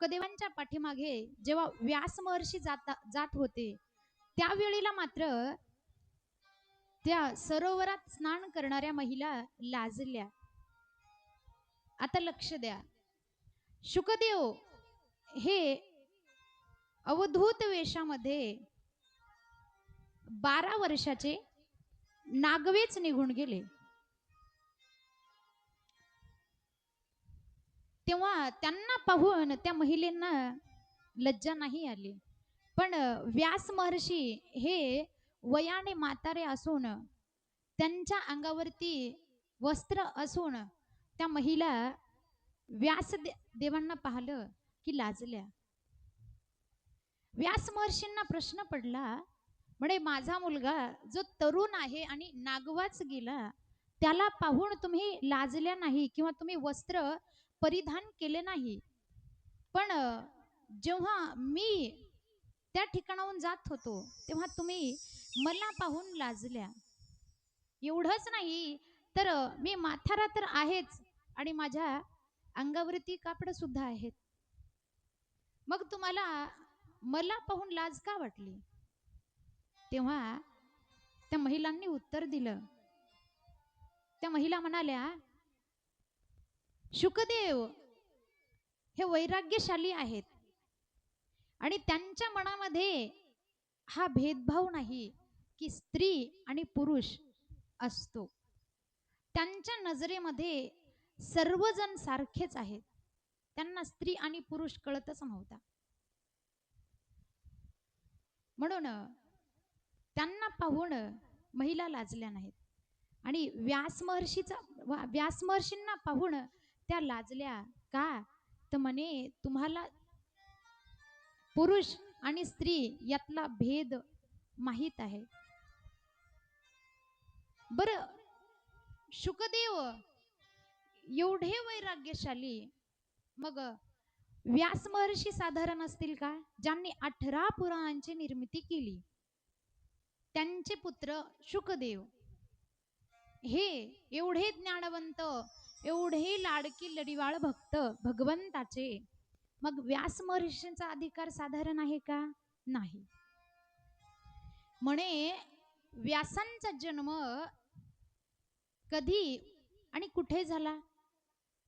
शुकदेवांच्या पाठीमागे जेव्हा व्यास महर्षी जात होते त्यावेळेला मात्र त्या सरोवरात स्नान करणाऱ्या महिला लाजल्या. आता लक्ष द्या, शुकदेव हे अवधूत वेशामध्ये 12 वर्षाचे नागवेच निघून गेले. तेव्हा त्यांना पाहून त्या महिलेंना लज्जा नाही आली, पण व्यास महर्षी हे वयाने म्हातारे असून त्यांच्या अंगावरती वस्त्र असून त्या महिला व्यास देवांना पाहिलं की लाजल्या. व्यास महर्षींना प्रश्न पडला, म्हणे माझा मुलगा जो तरुण आहे आणि नागवाच गेला त्याला पाहून तुम्ही लाजल्या नाही किंवा तुम्ही वस्त्र परिधान केले नाही, पण जेव्हा मी त्या ठिकाणाहून जात होतो तेव्हा तुम्ही मला पाहून लाजल्या. एवढंच नाही तर मी म्हातारा तर आहेच आणि माझ्या अंगावरती कापड सुद्धा आहेत, मग तुम्हाला मला पाहून लाज का वाटली? तेव्हा त्या महिलांनी उत्तर दिलं. त्या महिला म्हणाल्या, शुकदेव हे वैराग्यशाली आहेत आणि त्यांच्या मनामध्ये हा भेदभाव नाही की स्त्री आणि पुरुष असतो. त्यांच्या नजरेमध्ये सर्वजण सारखेच आहेत. त्यांना स्त्री आणि पुरुष कळतच नव्हता. म्हणून त्यांना पाहून महिला लाजल्या नाहीत आणि व्यास महर्षींना पाहून त्या लाजल्या का? तर म्हणे तुम्हाला पुरुष आणि स्त्री यातला भेद माहित आहे. बर, शुकदेव एवढे वैराग्यशाली, मग व्यास महर्षी साधारण असतील का? ज्यांनी 18 पुराणांची निर्मिती केली त्यांचे पुत्र शुकदेव हे एवढे ज्ञानवंत, एवढे लाडकी लढीवाळ भक्त भगवंताचे, मग व्यास महर्षींचा अधिकार साधारण आहे का? नाही. म्हणे व्यासांचा जन्म कधी आणि कुठे झाला?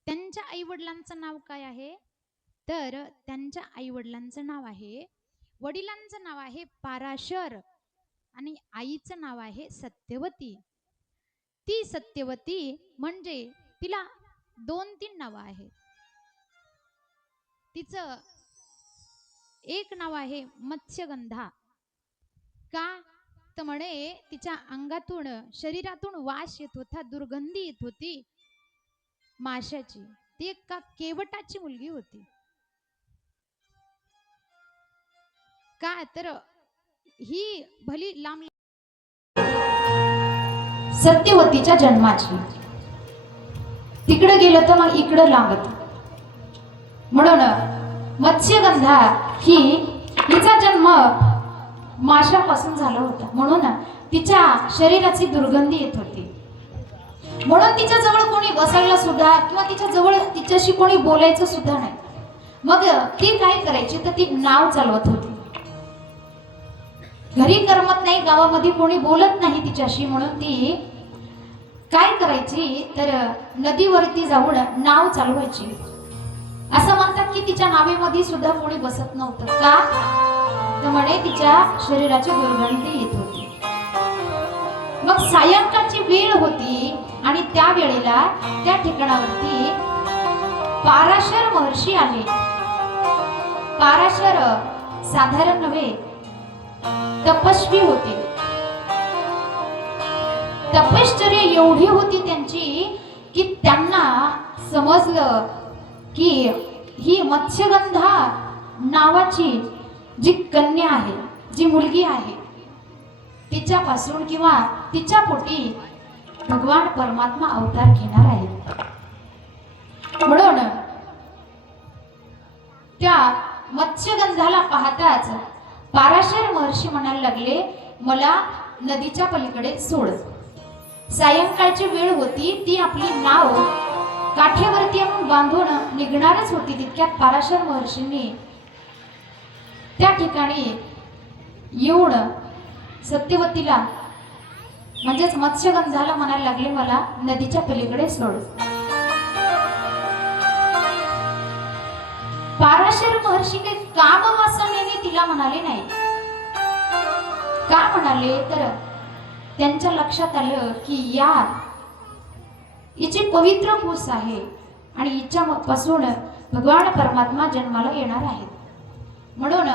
त्यांच्या आई वडिलांचं नाव काय आहे? तर त्यांच्या आई वडिलांचं नाव आहे, वडिलांचं नाव आहे पाराशर आणि आईचं नाव आहे सत्यवती. ती सत्यवती म्हणजे तिला 2-3 नाव आहेत. तिचं एक नाव आहे मत्स्यगंधा. का? तर म्हणे तिच्या अंगातून, शरीरातून वास येत होता, दुर्गंधी येत होती माशाची. ती एका केवटाची मुलगी होती. का? तर ही भली लांब सत्यवतीच्या जन्माची, तिकडे गेलं तर मग इकडं लांबत. म्हणून मत्स्यगंधा हिचा जन्म माशापासून झाला होता, म्हणून तिच्या शरीराची दुर्गंधी येत होती. म्हणून तिच्या जवळ कोणी बसायला सुद्धा किंवा तिच्या जवळ तिच्याशी कोणी बोलायचं सुद्धा नाही. मग ती काय करायची तर ती नाव चालवत होती. घरी करमत नाही, गावामध्ये कोणी बोलत नाही तिच्याशी, म्हणून ती काय करायची तर नदीवरती जाऊन नाव चालवायची. असं म्हणतात की तिच्या नावेमध्ये सुद्धा कोणी बसत नव्हतं. का? तर म्हणे तिच्या शरीराची दुर्गंधी येत होती. मग सायंकाळची वेळ होती आणि त्या वेळेला त्या ठिकाणावरती पाराशर महर्षी आले. पाराशर साधारण नव्हे, तपस्वी होते. तपश्चर्या एवढी होती त्यांची की त्यांना समजलं की ही मत्स्यगंधा नावाची जी कन्या आहे, जी मुलगी आहे, तिच्यापासून किंवा तिच्या पोटी भगवान परमात्मा अवतार घेणार आहे. म्हणून त्या मत्स्यगंधाला पाहताच पाराशर महर्षी म्हणायला लागले, मला नदीच्या पलीकडे सोड. सायंकाळची वेळ होती, ती आपली नाव काठेवरती आणून बांधून निघणारच होती तितक्यात पाराशर महर्षींनी त्या ठिकाणी येऊन सत्यवतीला म्हणजेच मत्स्यगंधाला म्हणायला लागले, मला नदीच्या पलीकडे सोड. पाराशर महर्षी काही कामवासनेने तिला म्हणाले नाही. का म्हणाले तर त्यांच्या लक्षात आलं की हिची पवित्र पूस आहे आणि हिच्यापासून भगवान परमात्मा जन्माला येणार आहेत. म्हणून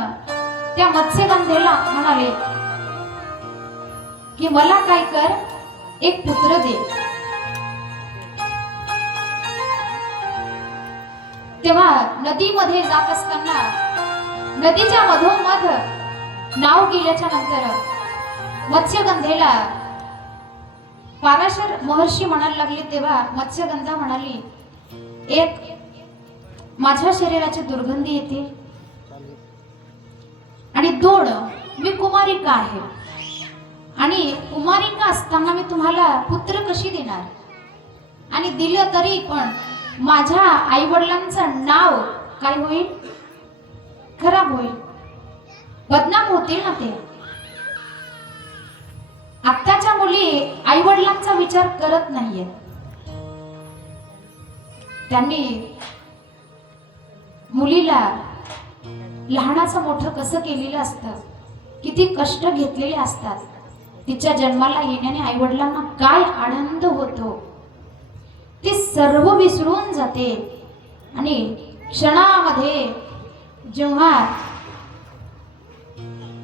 त्या मत्स्यगंधेला म्हणाले की मला काय कर, एक पुत्र दे. तेव्हा नदीमध्ये जात असताना नदीच्या मधोमध नाव गेल्याच्या नंतर मत्स्यगंधेला पाराशर महर्षी म्हणायला लागले. तेव्हा मत्स्यगंधा म्हणाली, एक माझ्या शरीराची दुर्गंधी येते आणि दोन मी कुमारिका आहे आणि कुमारिका असताना मी तुम्हाला पुत्र कशी देणार, आणि दिलं तरी पण माझ्या आई वडिलांचं नाव काय होईल, खराब होईल, बदनाम होतील ना ते. आत्ताच्या मुली आई वडिलांचा विचार करत नाहीये. त्यांनी मुलीला लहानाचं मोठं कसं केलेलं असतं, किती कष्ट घेतलेले असतात. तिच्या जन्माला येण्याने आई वडिलांना काय आनंद होतो ते सर्व विसरून जाते. आणि क्षणामध्ये जेव्हा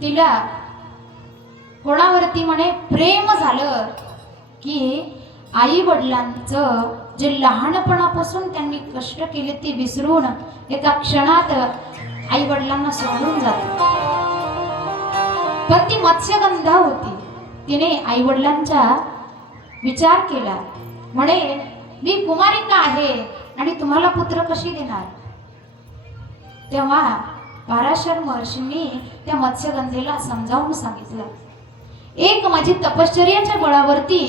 तिला कोणावरती म्हणे प्रेम झालं की आई वडिलांचं जे लहानपणापासून त्यांनी कष्ट केले ते विसरून एका क्षणात आई वडिलांना सोडून जाते. पण ती मत्स्यगंधा होती, तिने आई वडिलांचा विचार केला. म्हणे मी कुमारिका आहे आणि तुम्हाला पुत्र कशी देणार. तेव्हा पाराशर महर्षींनी त्या मत्स्यगंधेला समजावून सांगितलं, एक माझी तपश्चर्याच्या बळावरती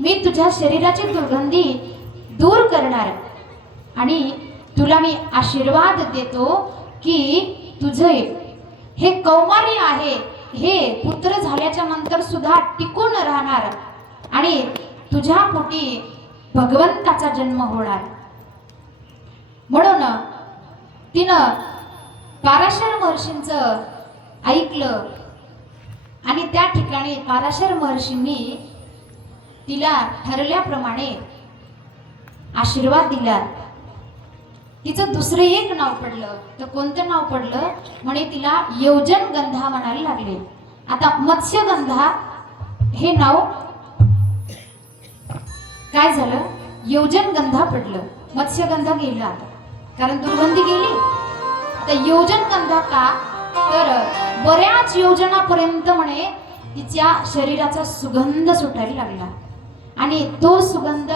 मी तुझ्या शरीराची दुर्गंधी दूर करणार आणि तुला मी आशीर्वाद देतो की तुझे हे कौमार्य आहे हे पुत्र झाल्याच्या नंतर सुद्धा टिकून राहणार आणि तुझ्या पोटी भगवंताचा जन्म होणार. म्हणून तिनं पाराशर महर्षींचं ऐकलं आणि त्या ठिकाणी पाराशर महर्षींनी तिला ठरल्याप्रमाणे आशीर्वाद दिला. तिचं दुसरं एक नाव पडलं. तर कोणतं नाव पडलं म्हणे तिला योजनगंधा म्हणायला लागले. आता मत्स्यगंधा हे नाव काय झालं, योजनगंधा पडलं. मत्स्यगंधा गेला आता कारण दुर्गंधी गेली. तर योजनगंधा का तर बऱ्याच योजनापर्यंत म्हणे तिच्या शरीराचा सुगंध सुटायला लागला आणि तो सुगंध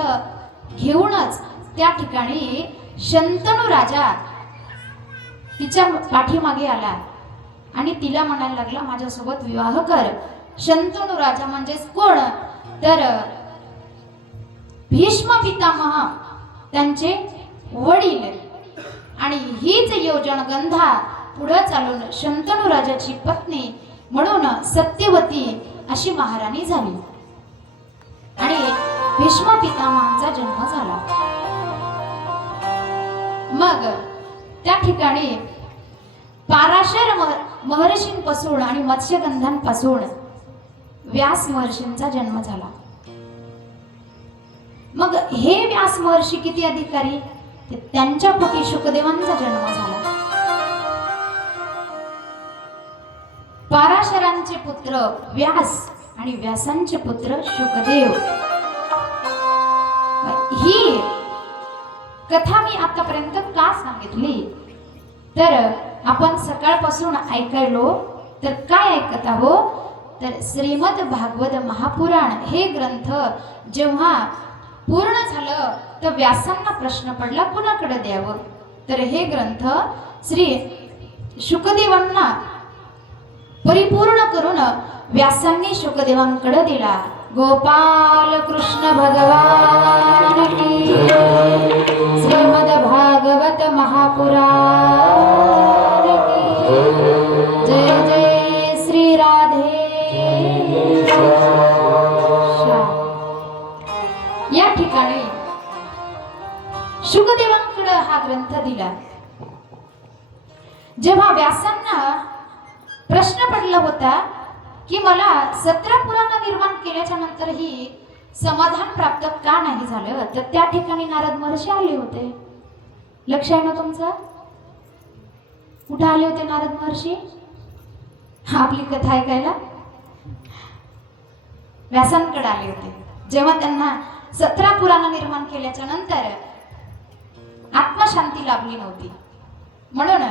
घेऊनच त्या ठिकाणी शंतनू राजा तिच्या पाठीमागे आला आणि तिला म्हणायला लागला माझ्यासोबत विवाह कर. शंतनू राजा म्हणजेच कोण तर भीष्म पितामह त्यांचे वडील. आणि हीच योजनगंधा पुढे चालून शंतनू राजाची पत्नी म्हणून सत्यवती अशी महाराणी झाली आणि भीष्म पितामहांचा जन्म झाला. मग त्या ठिकाणी पाराशर महर्षींपासून आणि मत्स्यगंधांपासून व्यास महर्षींचा जन्म झाला. मग हे व्यास महर्षी किती अधिकारी, त्यांच्या पोटी शुकदेवांचा जन्म झाला. पाराशरांचे पुत्र व्यास आणि व्यासांचे पुत्र शुकदेव. ही कथा मी आतापर्यंत का सांगितली तर आपण सकाळपासून ऐकायलो तर काय ऐकत आहोत तर श्रीमद भागवत महापुराण हे ग्रंथ जेव्हा पूर्ण झालं तर व्यासांना प्रश्न पडला कुणाकडे द्यावं. तर हे ग्रंथ श्री शुकदेवांना परिपूर्ण करून व्यासांनी शुकदेवांकडे दिला. गोपाल कृष्ण भगवान की श्रीमद् भागवत महापुराण की जय जय श्री राधे श्याम. या ठिकाणी शुकदेवांकडे हा ग्रंथ दिला. जेव्हा व्यासांना प्रश्न पडला होता की मला 17 पुराण निर्माण केल्याच्या नंतरही समाधान प्राप्त का नाही झालं, तर त्या ठिकाणी नारद महर्षी आले होते. लक्ष आहे ना तुमचं? कुठे आले होते नारद महर्षी? आपली कथा ऐकायला व्यासांकडे आले होते. जेव्हा त्यांना 17 पुराण निर्माण केल्याच्या नंतर आत्मशांती लाभली नव्हती, म्हणून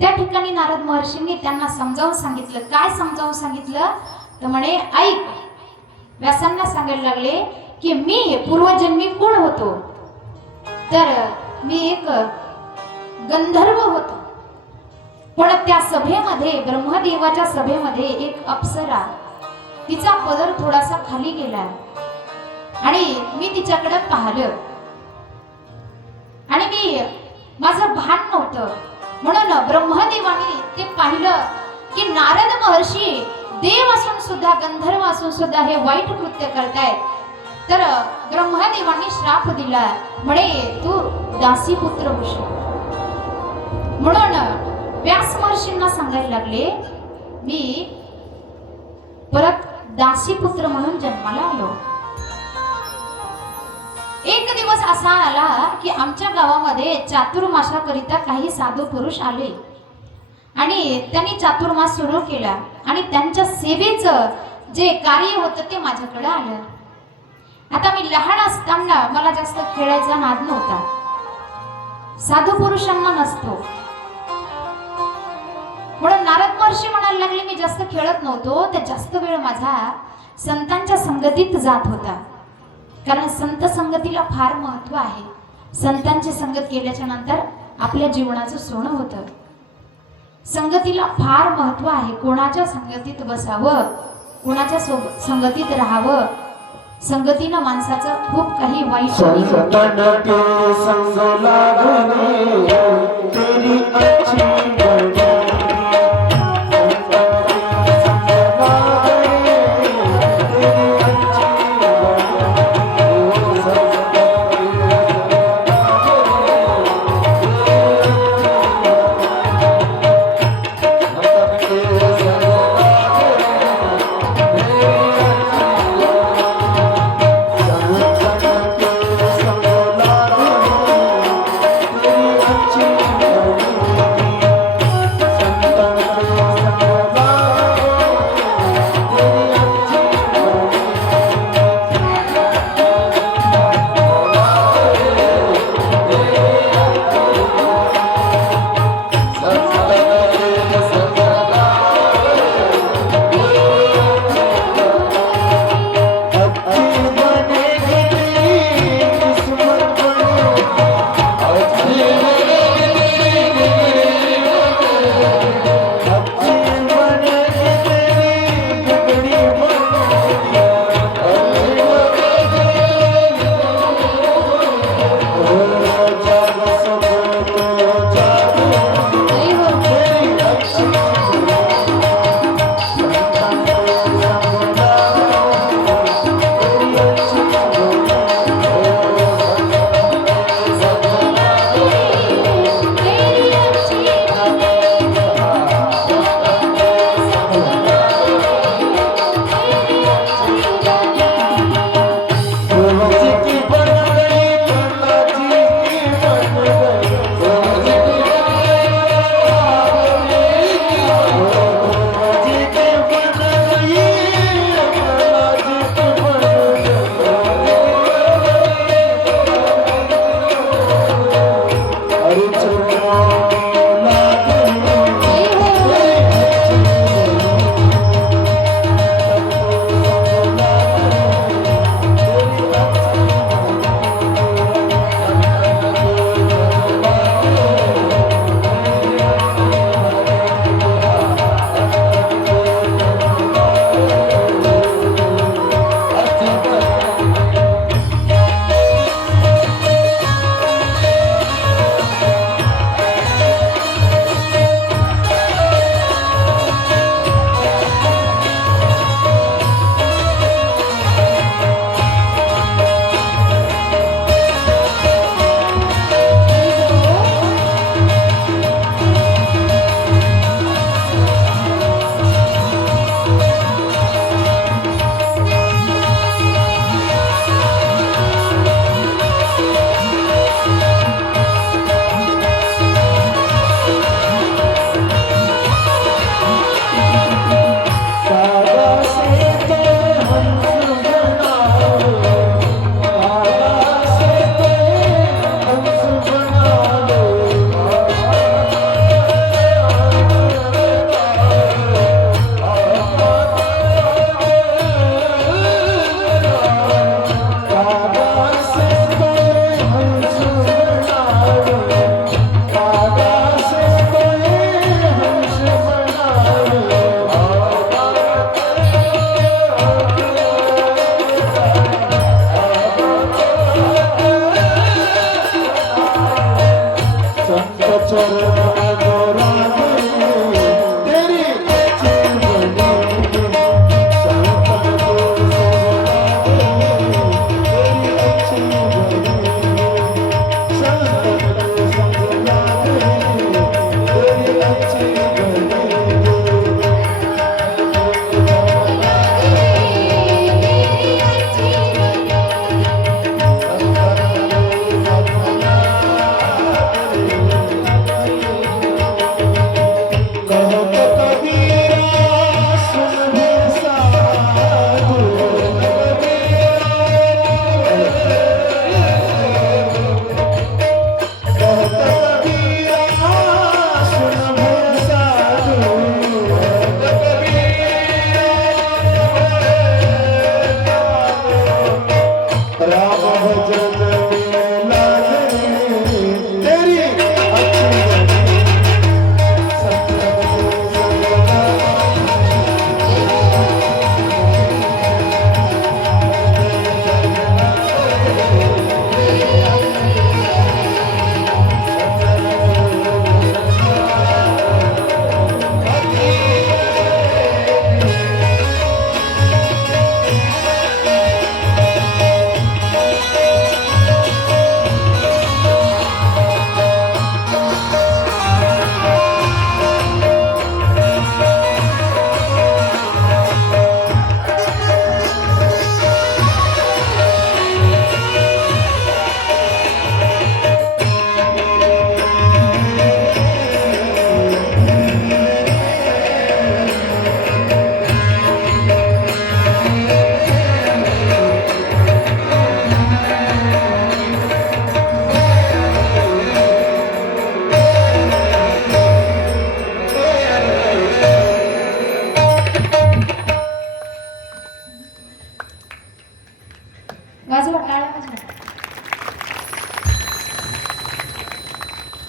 त्या ठिकाणी नारद महर्षींनी त्यांना समजावून सांगितलं. काय समजावून सांगितलं तर म्हणे ऐक. व्यासांना सांगायला लागले की मी पूर्वजन्मी कोण होतो, तर मी एक गंधर्व होतो. पण त्या सभेमध्ये, ब्रह्मदेवाच्या सभेमध्ये एक अप्सरा, तिचा पदर थोडासा खाली गेला आणि मी तिच्याकडे पाहिलं आणि मी माझं भान नव्हतं, म्हणून ब्रह्मदेवाने ते पाहिलं की नारद महर्षी देव असून सुद्धा, गंधर्व असून सुद्धा हे वाईट कृत्य करतायत. तर ब्रह्मदेवाने श्राप दिला, म्हणे तू दासीपुत्र होशील. म्हणून व्यास महर्षींना सांगायला लागले मी परत दासीपुत्र म्हणून जन्माला आलो. एक दिवस असा आला की आमच्या गावामध्ये चातुर्मासाकरिता काही साधू पुरुष आले आणि त्यांनी चातुर्मास सुरू केला आणि त्यांच्या सेवेचं जे कार्य होतं ते माझ्याकडे आलं. आता मी लहान असताना मला जास्त खेळायचा नाद नव्हता, साधू पुरुषांना नसतो. म्हणून नारद महर्षी म्हणायला लागले मी जास्त खेळत नव्हतो, ते जास्त वेळ माझा संतांच्या संगतीत जात होता. कारण संत संगतीला फार महत्व आहे. संतांची संगत केल्याच्या नंतर आपल्या जीवनाचं सोनं होतं. संगतीला फार महत्व आहे. कोणाच्या संगतीत बसावं, कोणाच्या संगतीत राहावं. संगतीनं माणसाचं खूप काही वाईट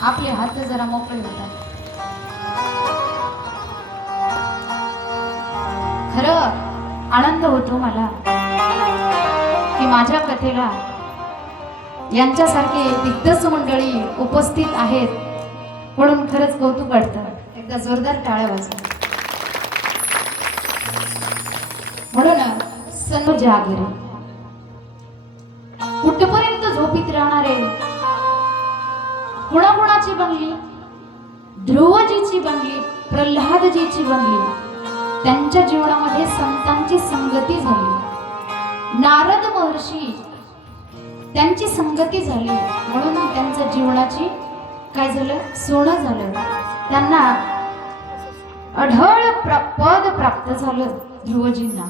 आपले हात जरा मोकळे होतात. खरं आनंद होतो मला की माझ्या कथेला यांच्यासारखे दिग्गज मंडळी उपस्थित आहेत, म्हणून खरंच कौतुक वाटतं. एकदा जोरदार टाळ्या वाजवा. म्हणून सर्व जागेरे कुठपर्यंत झोपीत राहणारे कुणाकुणाची बनली, ध्रुवजीची बनली, प्रल्हादजीची बनली. त्यांच्या जीवनामध्ये संतांची संगती झाली, नारद महर्षी त्यांची संगती झाली, म्हणून त्यांच्या जीवनाची काय झालं, सोनं झालं. त्यांना अढळ पद प्राप्त झालं ध्रुवजींना.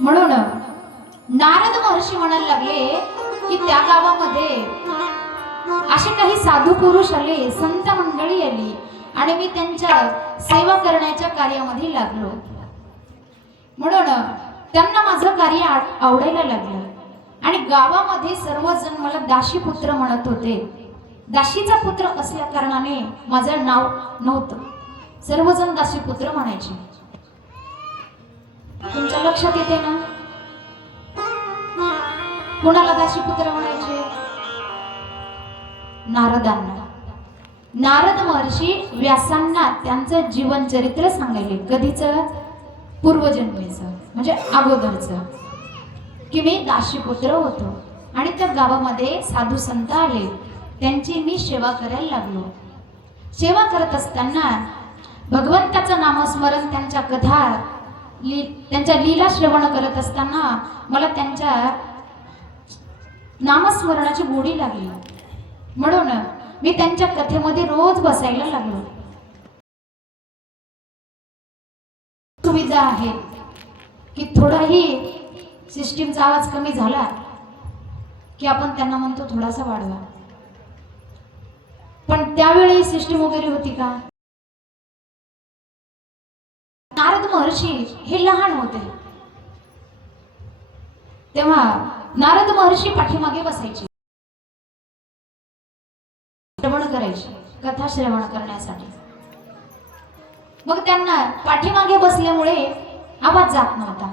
म्हणून नारद महर्षी म्हणायला लागले की त्या गावामध्ये असे काही साधू पुरुष आले, संत मंडळी आली आणि मी त्यांच्या सेवा करण्याच्या कार्यामध्ये लागलो. म्हणून त्यांना माझं कार्य आवडायला लागलं आणि गावामध्ये सर्वजण मला दाशीपुत्र म्हणत होते. दाशीचा पुत्र असल्या कारणाने माझं नाव नव्हतं, सर्वजण दाशीपुत्र म्हणायचे. तुमच्या लक्षात येते ना कोणाला दाशीपुत्र म्हणायचे? नारदांना. नारद महर्षी व्यासांना त्यांचं जीवन चरित्र सांगायले. कधीचं? पूर्वजन्मीचं, म्हणजे अगोदरचं, की मी दाशीपुत्र होतो आणि त्या गावामध्ये साधू संत आले, त्यांची मी सेवा करायला लागलो. सेवा करत असताना भगवंताचं नामस्मरण, त्यांच्या कथा, त्यांच्या लीला श्रवण करत असताना मला त्यांच्या नामस्मरणाची गोडी लागली. म्हणून मी त्यांच्या कथेमध्ये रोज बसायला लागलो. सुविधा आहे की थोडाही सिस्टीमचा आवाज कमी झाला की आपण त्यांना म्हणतो थोडासा वाढवा. पण त्यावेळी सिस्टीम वगैरे होती का? नारद महर्षी हे लहान होते तेव्हा नारद महर्षी पाठीमागे बसायचे, श्रवण करायचे, कथा श्रवण करण्यासाठी. मग त्यांना पाठीमागे बसल्यामुळे आवाज जात नव्हता.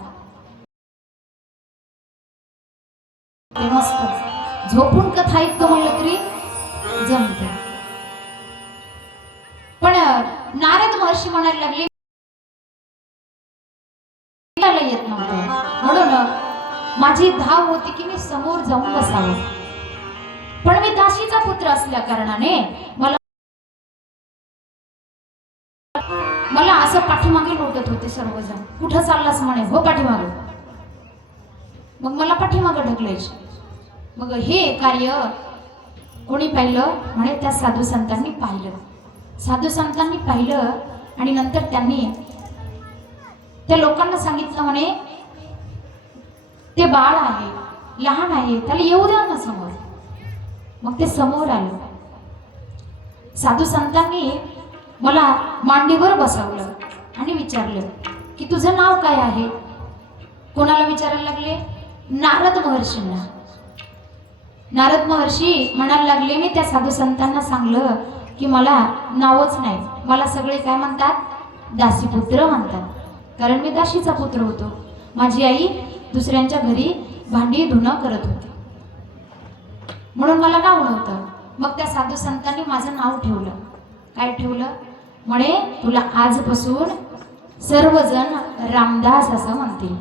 ते मस्त झोपून कथा ऐकतो म्हणलं तरी जमतं. म्हणायला लागली येत नव्हतं, म्हणून माझी धाव होती की मी समोर जाऊन बसावं, पण मी दासीचा पुत्र असल्या कारणाने मला असं पाठीमागे लोटत होते सर्वजण. कुठं चाललास म्हणे, हो पाठीमागे. मग मला पाठीमागे ढकलायचे. मग हे कार्य कोणी पाहिलं म्हणे, त्या साधू संतांनी पाहिलं. साधू संतांनी पाहिलं आणि नंतर त्यांनी त्या लोकांना सांगितलं म्हणे, ते बाळ आहे, लहान आहे, त्याला येऊ द्या ना समोर. मग ते समोर आलं. साधू संतांनी मला मांडीवर बसवलं आणि विचारलं की तुझं नाव काय आहे. कोणाला विचारायला लागले? नारद महर्षींना. नारद महर्षी म्हणायला लागले, मी त्या साधू संतांना सांगलं की मला नावच नाही, मला सगळे काय म्हणतात, दासीपुत्र म्हणतात, कारण मी दासीचा पुत्र होतो. माझी आई दुसऱ्यांच्या घरी भांडी धुणं करत होती, म्हणून मला नाव नव्हतं. मग त्या साधू संतांनी माझं नाव ठेवलं. काय ठेवलं म्हणे, तुला आजपासून सर्वजण रामदास असं म्हणतील.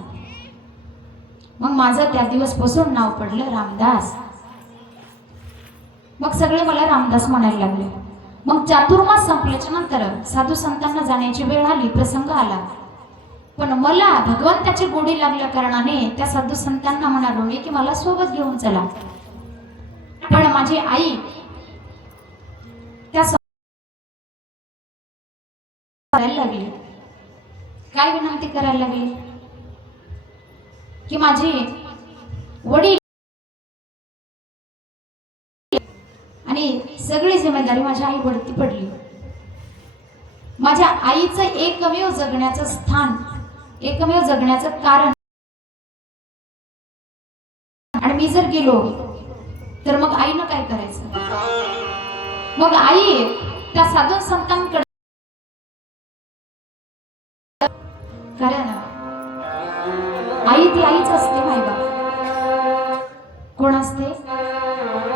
मग माझं त्या दिवसपासून नाव पडलं रामदास. मग सगळे मला रामदास म्हणायला लागले. मग चातुर्मास संपल्याच्या नंतर साधू संतांना जाण्याची वेळ आली, प्रसंग आला. पण मला भगवंताची गोडी लागल्या कारणाने त्या साधू संतांना म्हणालो मी की मला सोबत घेऊन चला. पण माझी आई त्या करायला लागली. काय विनंती करायला लागली की माझे वडील आणि सगळी जिम्मेदारी माझ्या आईवरती पडली. माझ्या आईचं एकमेव जगण्याचं स्थान, एकमेव जगण्याचं कारण, आणि मी जर गेलो तर मग आईनं काय करायचं. मग आई त्या साधू संतांकडे, कारण आई ती आईच असते. माय बाप कोण असते?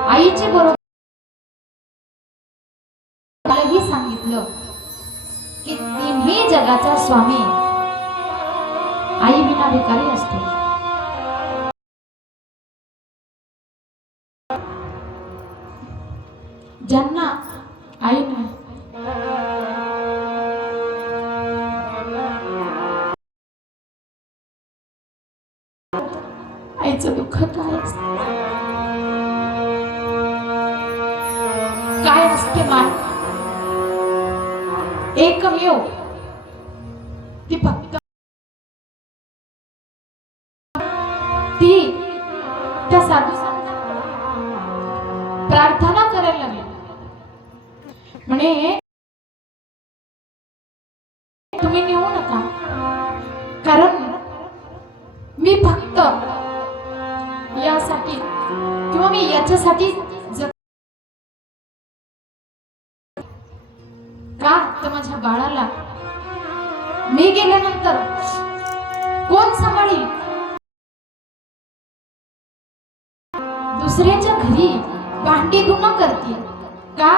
आईची. बरोबर मलाही सांगितलं की तिन्ही जगाचा स्वामी आई विना भिकारी असतो. ज्यांना आई नाही, आईचं दुःख काय असते, काय असते मान. एकमेव ती फक्त ती त्या साधू प्रार्थना करायला लागली. म्हणे तुम्ही नेऊ नका, कारण मी फक्त यासाठी किंवा मी याच्यासाठी का, तर माझ्या बाळाला मी गेल्यानंतर कोण सांभाळील. दुसऱ्याच्या घरी भांडी धुणं करते का,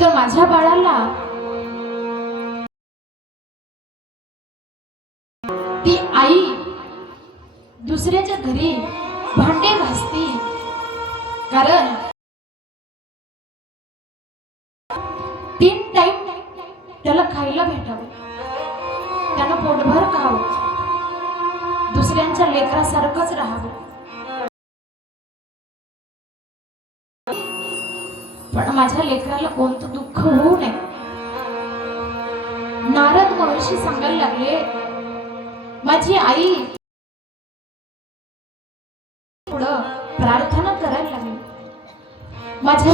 तर माझ्या बाळाला ती आई दुसऱ्याच्या घरी भांडे घासते, कारण 3 टाइम त्याला खायला भेटावं, त्यानं पोटभर खावं, दुसऱ्यांच्या लेकरासारखंच राहावं. पण माझ्या लेकराला कोणतं दुःख होऊ नये. नारद महर्षी सांगायला लागले, माझी आई पुढं प्रार्थना करायला लागली. माझ्या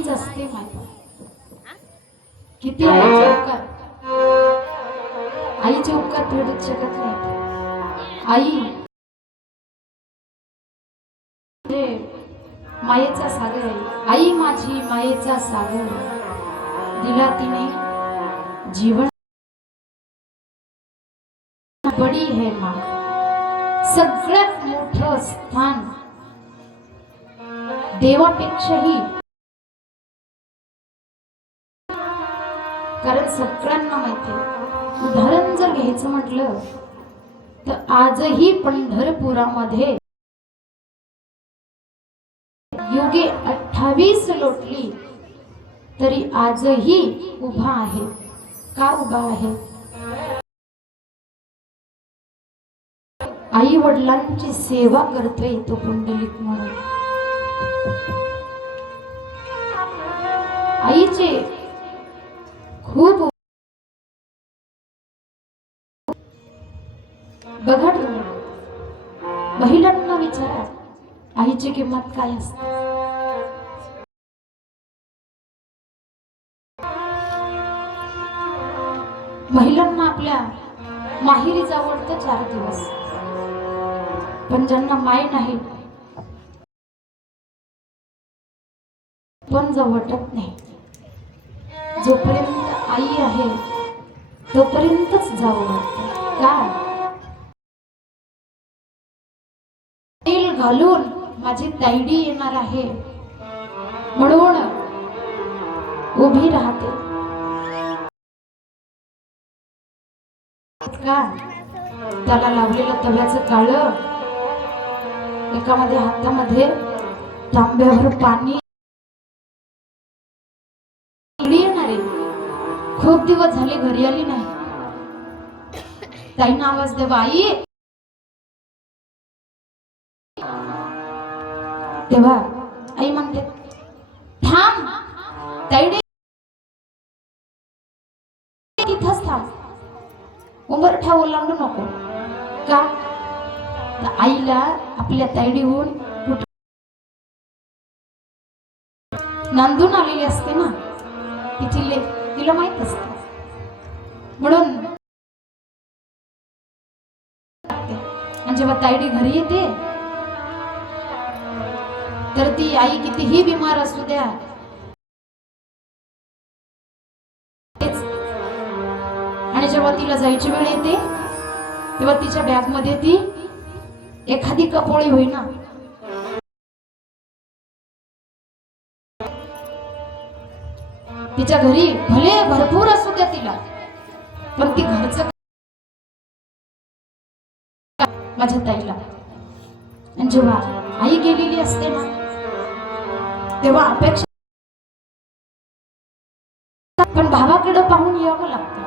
आईच असते माहिती. किती आईचे उपकार, आईचे उपकार फेडूच शकत नाही. आई मायेचा सागर आहे. आई माझी मायेचा सागर, दिला तिने जीवन बडी है माँ. सगळ्यात मोठं स्थान देवापेक्षाही, कारण सगळ्यांना माहिती. उदाहरण जर घ्यायचं म्हटलं तर आजही पंढरपुरामध्ये युगे 28 लोटली तरी आजही उभा आहे. का उभा आहे? आई वडिलांची सेवा करतोय तो पुंडलिक म्हणून. आईचे खूप बघा तुम्ही, महिलांना विचारा आईची किंमत काय असते. महिलांना आपल्या माहेरी जावडतं 4 दिवस, पण ज्यांना माय नाही पण जाऊ वाटत नाही. जोपर्यंत आई आहे तोपर्यंतच जावं वाटतं. का? तेल घालून माझी ताईडी येणार आहे म्हणून उभी राहते. का? त्याला लावलेलं तव्याचं काळं, एकामध्ये हातामध्ये तांब्यावर पाणी. येणारे खूप दिवस झाले घरी आली नाही. ताईनं आवाज दे, आई. तेव्हा आई म्हणते, थांब ताईडे, तिथंच थांब, उंबरठा ओलांडू नको. का? आईला आपल्या ताईडीहून नांदून आलेली असते ना तिची लेक, तिला माहित असते. म्हणून आणि जेव्हा ताईडी घरी येते तर ती आई कितीही बिमार असू द्या, आणि जेव्हा तिला जायची वेळ येते तेव्हा तिच्या बॅग मध्ये ती एखादी कपोळी होईना तिच्या घरी भले भरपूर असू द्या तिला, पण ती घरचं माझ्या ताईला. आणि जेव्हा आई गेलेली असते ना तेव्हा अपेक्षा, पण भावाकडे पाहून यावं लागतं.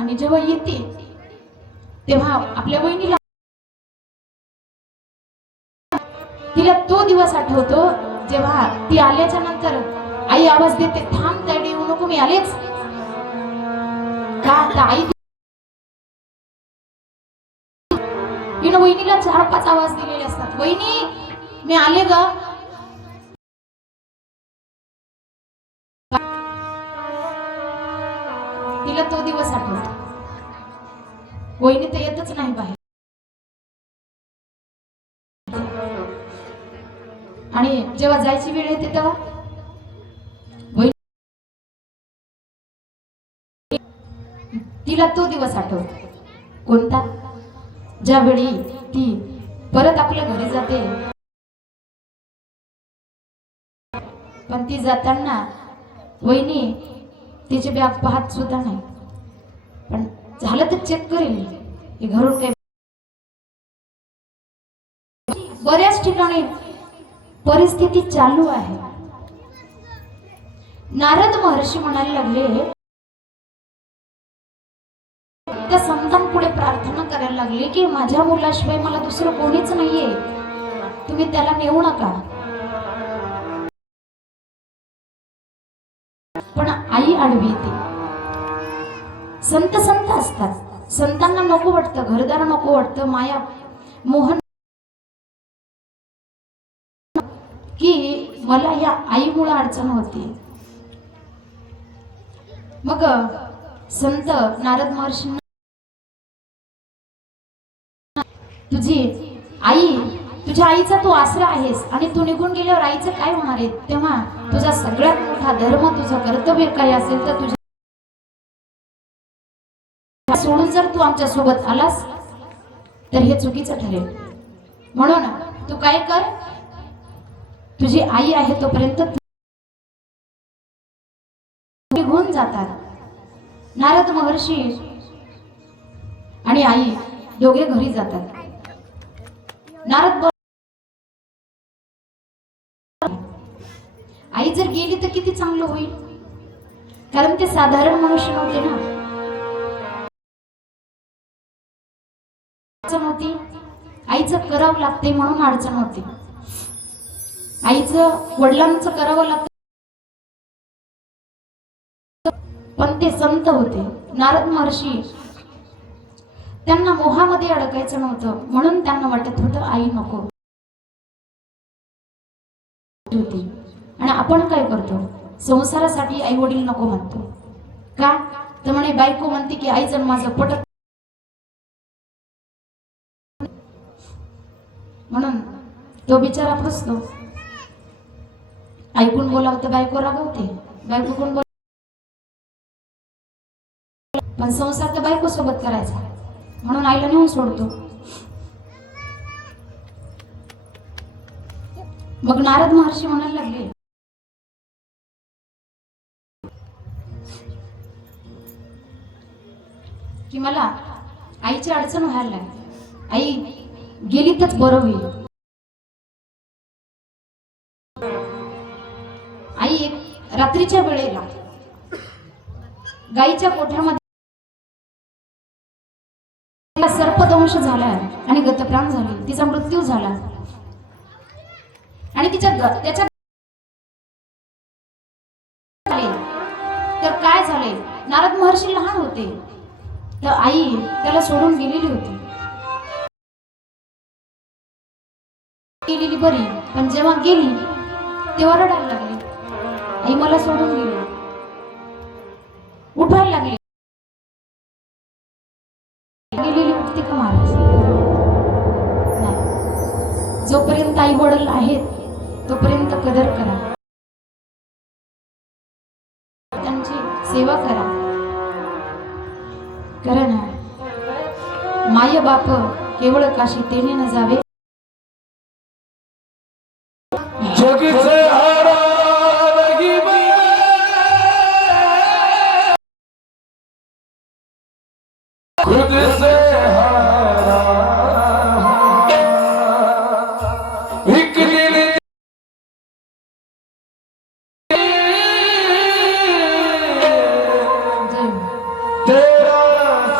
आणि जेव्हा येते तेव्हा आपल्या बहिणीला, तिला तो दिवस आठवतो जेव्हा ती आल्याच्या नंतर आई आवाज देते, थांब ताईडी येऊ नको, मी आलेच. का? आई तिने वहिनीला 4-5 आवाज दिलेले असतात, वहिनी मी आले ग. तिला तो दिवस आठवतो. वहिनी तर येतच नाही बाहेर. आणि जेव्हा जायची वेळ येते तेव्हा तिला तो दिवस आठवतो. कोणता? ज्यावेळी ती परत आपल्या घरी जाते, पण ती जाताना वहिनी तिची बॅग पाहत सुद्धा नाही. पण झालं तर चेक करेल की घरून काही. बऱ्याच ठिकाणी परिस्थिती चालू आहे. नारद महर्षी म्हणायला लागले, त्या संतांपुढे प्रार्थना करायला लागली की माझ्या मुलाशिवाय मला दुसरं कोणीच नाहीये, तुम्ही त्याला नेऊ नका. पण आई आडवी येते. संत असतात, संतांना नको वाटतं, घरदार नको वाटतं, माया मोहन की मला या आईमुळे अडचण होती. मग संत नारद महर्षींना तुझी आई, तुझ्या आईचा तू आसरा आहेस आणि तू निघून गेल्यावर आईचं काय होणार आहे, तेव्हा तुझा सगळ्यात मोठा धर्म, तुझं कर्तव्य काय असेल तर तुझ्या सोडून जर तू आमच्या सोबत आलास तर हे चुकीचं ठरेल. म्हणून तू काय कर, तुझी आई आहे तोपर्यंत निघून जातात. नारद महर्षी आणि आई दोघे घरी जातात. नारद आई जर गेली तर किती चांगलं होईल, कारण ते साधारण मनुष्य नव्हते ना. अडचण होती, आईचं करावं लागते म्हणून अडचण होती. आईचं वडिलांचं करावं लागतं, पण ते संत होते. नारद महर्षी त्यांना मोहामध्ये अडकायचं नव्हतं, म्हणून त्यांना वाटत होतं आई नको होती. आणि आपण काय करतो, संसारासाठी आई वडील नको म्हणतो का, तर म्हणे बायको म्हणते की आई जण माझं पटत, म्हणून तो बिचारा फसतो. ऐकून बोलावतं बायको रागवते, बायको कोण बोल, पण संसार तर बायको सोबत करायचा, म्हणून आईला नेऊन सोडतो. मग नारद महर्षी म्हणायला लागले, की मला आईची अडचण व्हायला लागली, आई गेली तरच बरं होईल. आई एक रात्रीच्या वेळेला गाईच्या कोठ्यामध्ये सर्पदंश झाला आणि गतप्राण झाली, तिचा मृत्यू झाला. आणि त्याच्या तर काय झाले, नारद महर्षी लहान होते तर आई त्याला सोडून गेलेली होती. गेलेली बरी, पण जेव्हा गेली तेव्हा रडायला लागली, आई मला सोडून गेली. उठायला लागली, गेलेली उठते का महाराज? नाही. जोपर्यंत आई वडील आहेत तोपर्यंत कदर करा, त्यांची सेवा करा. कारण माय बाप केवळ काशी तेने न जावे, जग से हारा लगी खुद से हारा एक दिल तेरा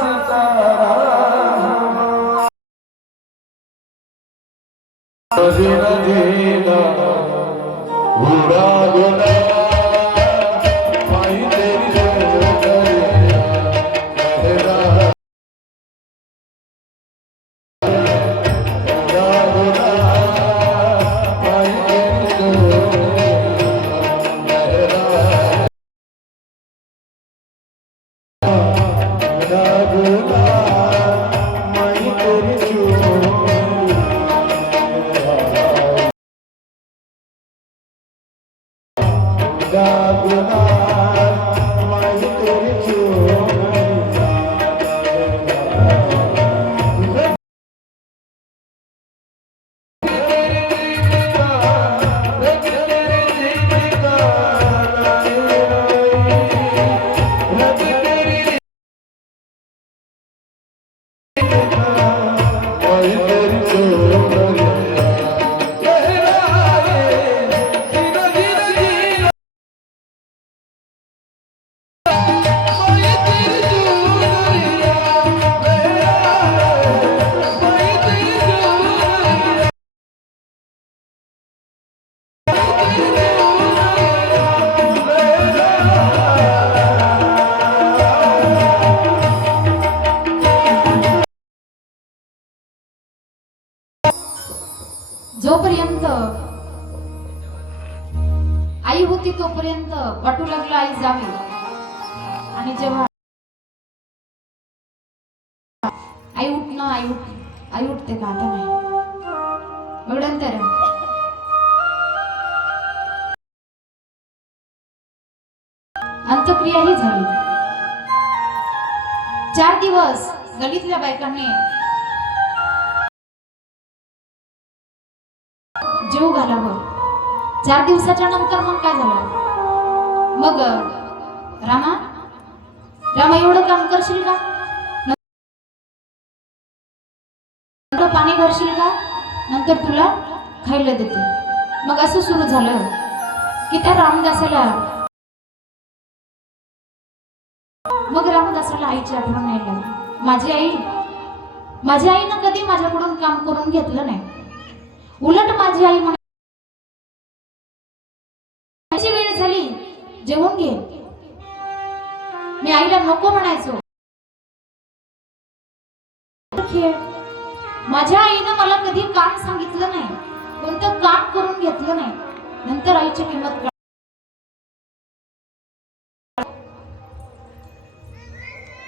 सितारा उड़ा गुना आई होती तोपर्यंत वाटू लागलं आई जावी, आणि जेव्हा आई उठणं आई उठते का आता नाही, एवढ्यानंतर अंत्यक्रिया ही झाली. 4 दिवस गलीतल्या बायकांनी जीव घालावं. 4 दिवसाच्या नंतर मग काय झालं, मग रामा एवढं काम करशील का, नंतर पाणी भरशील का, नंतर तुला खायला देते. मग असं सुरू झालं की त्या रामदासाला आईची आठवण यायला लागली. माझी आईनं कधी माझ्याकडून काम करून घेतलं नाही. उलट माझी आई म्हणायची वेळ झाली जेवून घे. मी आईला नको म्हणायचो. माझ्या आईनं मला कधी काम सांगितलं नाही, कोणतं काम करून घेतलं नाही. नंतर आईची किंमत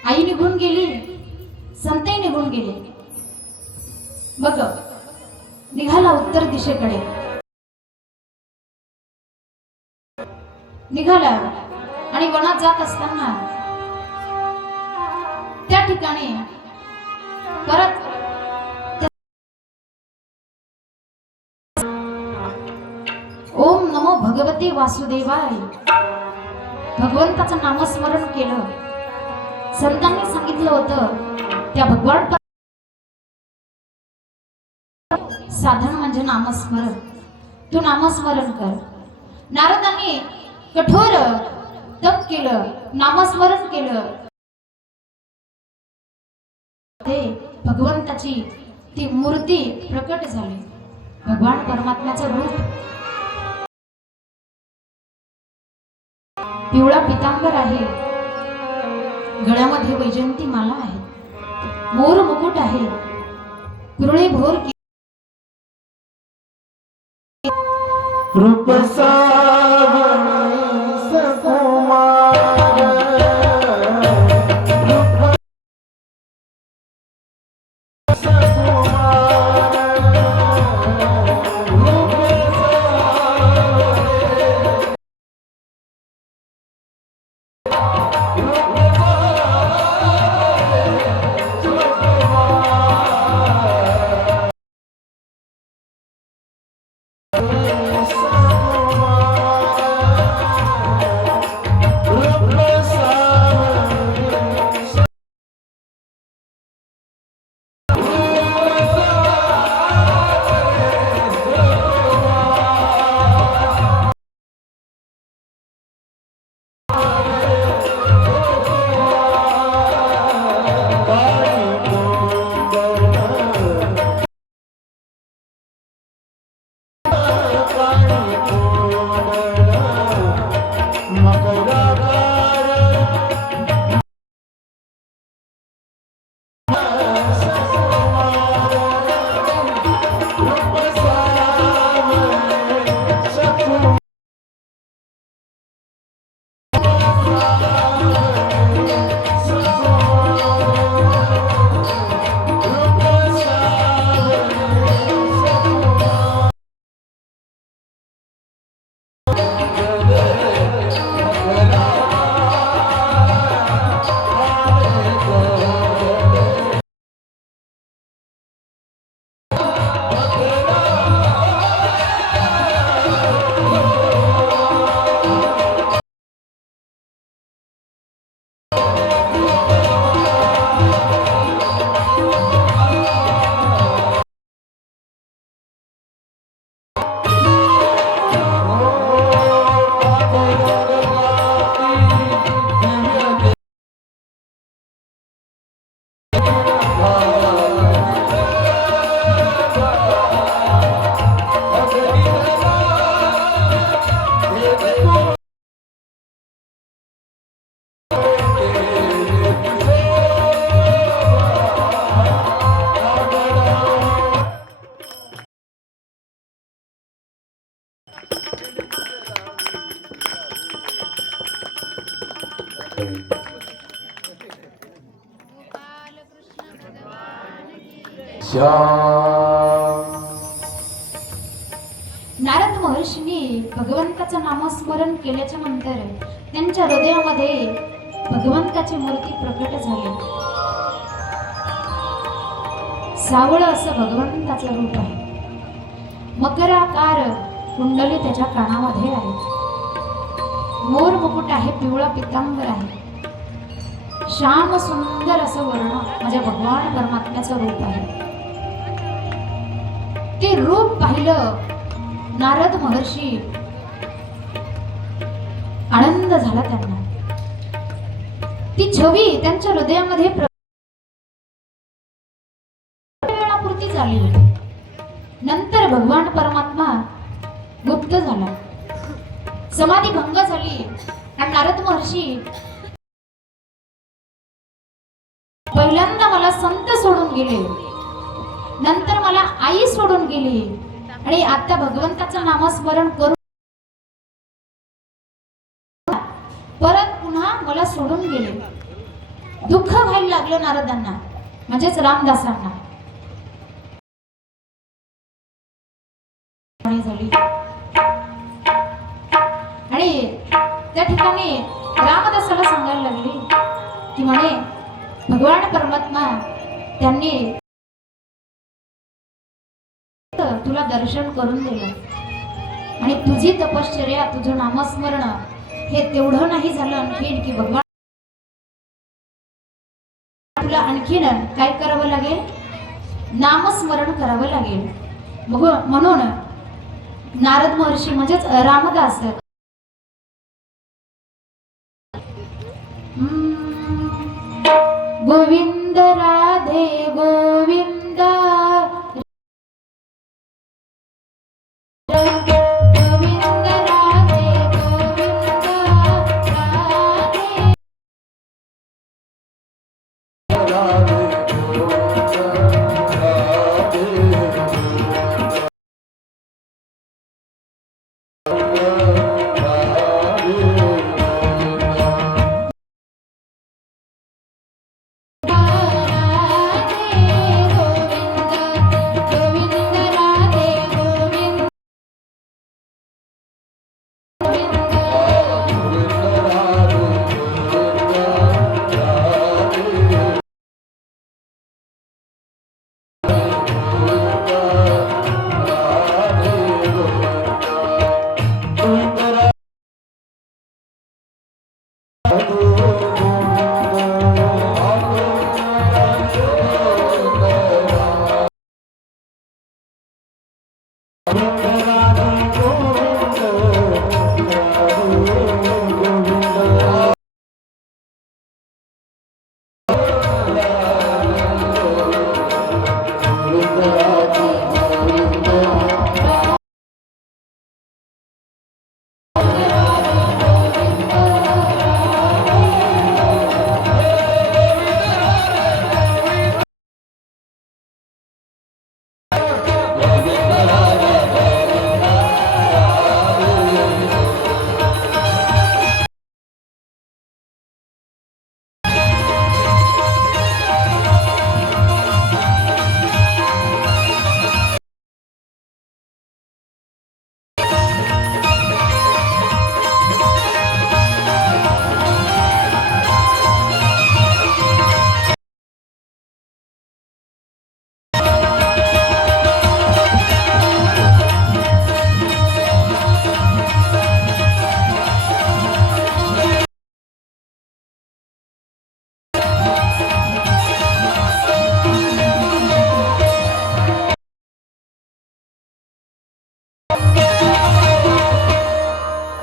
आई निघून गेली, संतही निघून गेले. बघ निघाला उत्तर दिशेकडे, निघाला आणि वनात जात असताना त्या ठिकाणी परत ओम नमो भगवते वासुदेवाय भगवंताचं नामस्मरण केलं. संतांनी सांगितलं होतं त्या भगवान साधन म्हणजे नामस्मरण. तू नामस्मरण कर. नारदांनी कठोर तप केलं, नामस्मरण केलं. ते भगवंताची ती मूर्ती प्रकट झाली. भगवान परमात्म्याचं रूप पिवळा पितांबर आहे, गळ्यामध्ये वैजयंती माला आहे, मोर मुकुट आहे, कुरळे भोर रूप सावनी सकुमार श्याम नारद महर्षींनी भगवंताचं नामस्मरण केल्याच्या नंतर त्यांच्या हृदयामध्ये भगवंताची मूर्ती प्रकट झाली. सावळ असं भगवंताचं रूप आहे. मकराकार कुंडली त्याच्या कानामध्ये आहे. मोर मुकुट आहे, पिवळा पितांबर आहे. श्याम सुंदर असं वर्ण म्हणजे भगवान परमात्म्याचं रूप आहे. ते रूप पाहिलं नारद महर्षी आनंद झाला त्यांना. ती छवी त्यांच्या हृदयामध्ये वेळापुरती झाली होती. नंतर भगवान परमात्मा गुप्त झाला, समाधी भंग झाली आणि नारद महर्षी पहिल्यांदा मला संत सोडून गेले, नंतर मला आई सोडून गेली आणि आता भगवंताचं नामस्मरण करून परत पुन्हा मला सोडून गेले. दुःख व्हायला लागलं नारदांना म्हणजेच रामदासांना. झाली आणि त्या ठिकाणी रामदासाला सांगायला लागली की म्हणे भगवान परमात्मा त्यांनी तुला दर्शन करून दिलं आणि तुझी तपश्चर्या, तुझं नामस्मरण हे तेवढं नाही झालं आणखीन की भगवान तुला आणखीन काय करावं लागेल, नामस्मरण करावं लागेल. म्हणून नारद महर्षी म्हणजेच रामदास गोविंद राधे गोविंद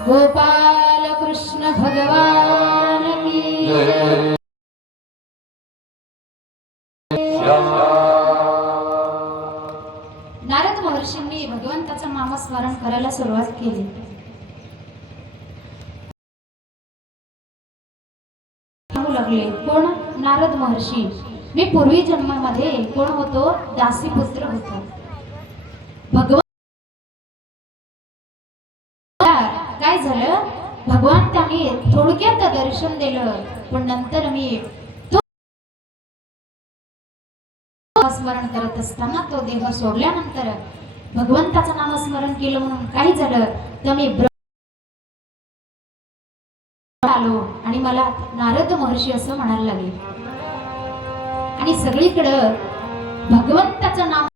गोपाल कृष्ण भगवान की जय. नारद महर्षींनी भगवंताचं नामस्मरण करायला सुरुवात केली. लागले कोण? नारद महर्षी. मी पूर्वी जन्मामध्ये कोण होतो? दासीपुत्र होतो. भगवान काय झालं? भगवान त्यांनी थोडक्यात दर्शन दिलं, पण नंतर मी तो स्मरण करत असताना तो देह सोडल्यानंतर भगवंताचं नामस्मरण केलं म्हणून काय झालं तर मी आलो आणि मला नारद महर्षी असं म्हणायला लागले आणि सगळीकडं भगवंताचं नाम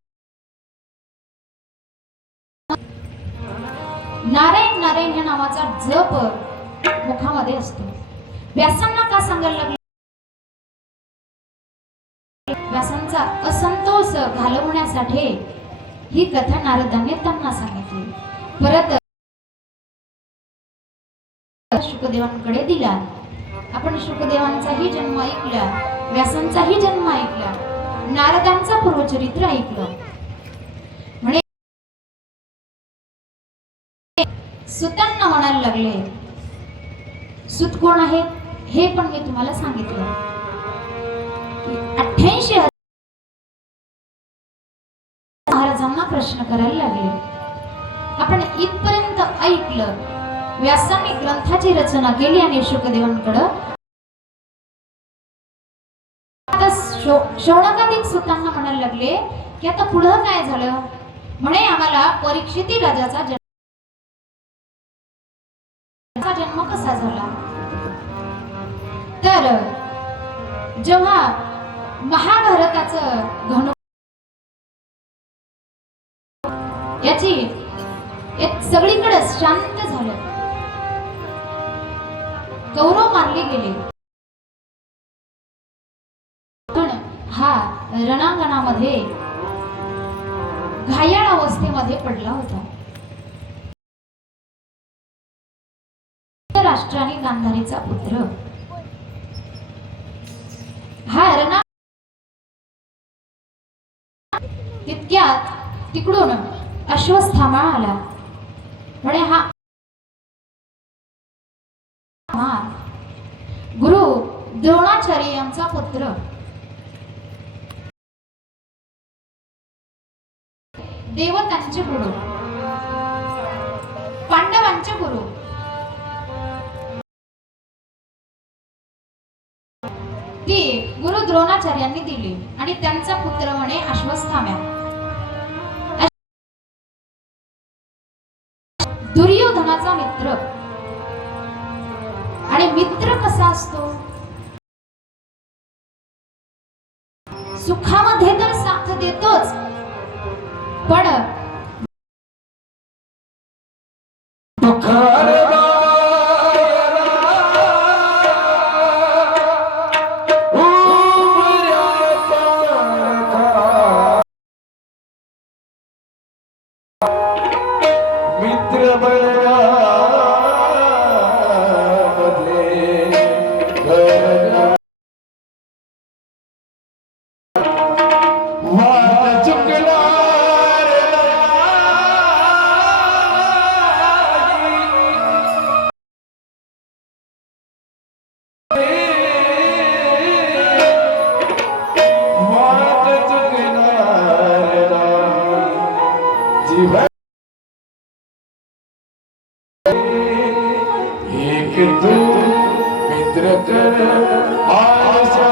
नारायण नारायण या नावाचा जप मुखामध्ये असतो. व्यासांना का सांगायला लागले? व्यासांचा असंतोष घालवण्यासाठी ही कथा नारदांनी त्यांना सांगितली. परत शुकदेवांकडे दिला. आपण शुकदेवांचाही जन्म ऐकला, व्यासांचाही जन्म ऐकला, नारदांचा पूर्वचरित्र ऐकलं. म्हणे सुतांना म्हणायला लागले, सुत कोण आहे हे पण मी तुम्हाला सांगितलं की 88,000 महाराजांना प्रश्न करायला लागले. आपण इथपर्यंत ऐकलं. व्यासांनी ग्रंथाची रचना केली आणि शुकदेवांकडे शौनकादिक सुतांना म्हणायला लागले की आता पुढं काय झालं. म्हणे आम्हाला परीक्षिती राजाचा जन्म कसा झाला तर जेव्हा महाभारताचं घन याची सगळीकडे शांत झालं, कौरव मारले गेले, पण हा रणांगणामध्ये घायाळ अवस्थेमध्ये पडला होता. राष्ट्राने गांधारीचा पुत्र हा रणा तितक्यात तिकडून अश्वस्थामा आला. म्हणे हा गुरु द्रोणाचार्य यांचा पुत्र, देवतांचे गुरु, पांडवांचे गुरु, ती गुरु द्रोणाचार्यांनी दिली आणि त्यांचा पुत्र म्हणे अश्वस्थाम्या. दुर्योधनाचा मित्र. आणि मित्र कसा असतो, सुखामध्ये तर साथ देतोच, पण मित्र एक तू मित्र कर आशा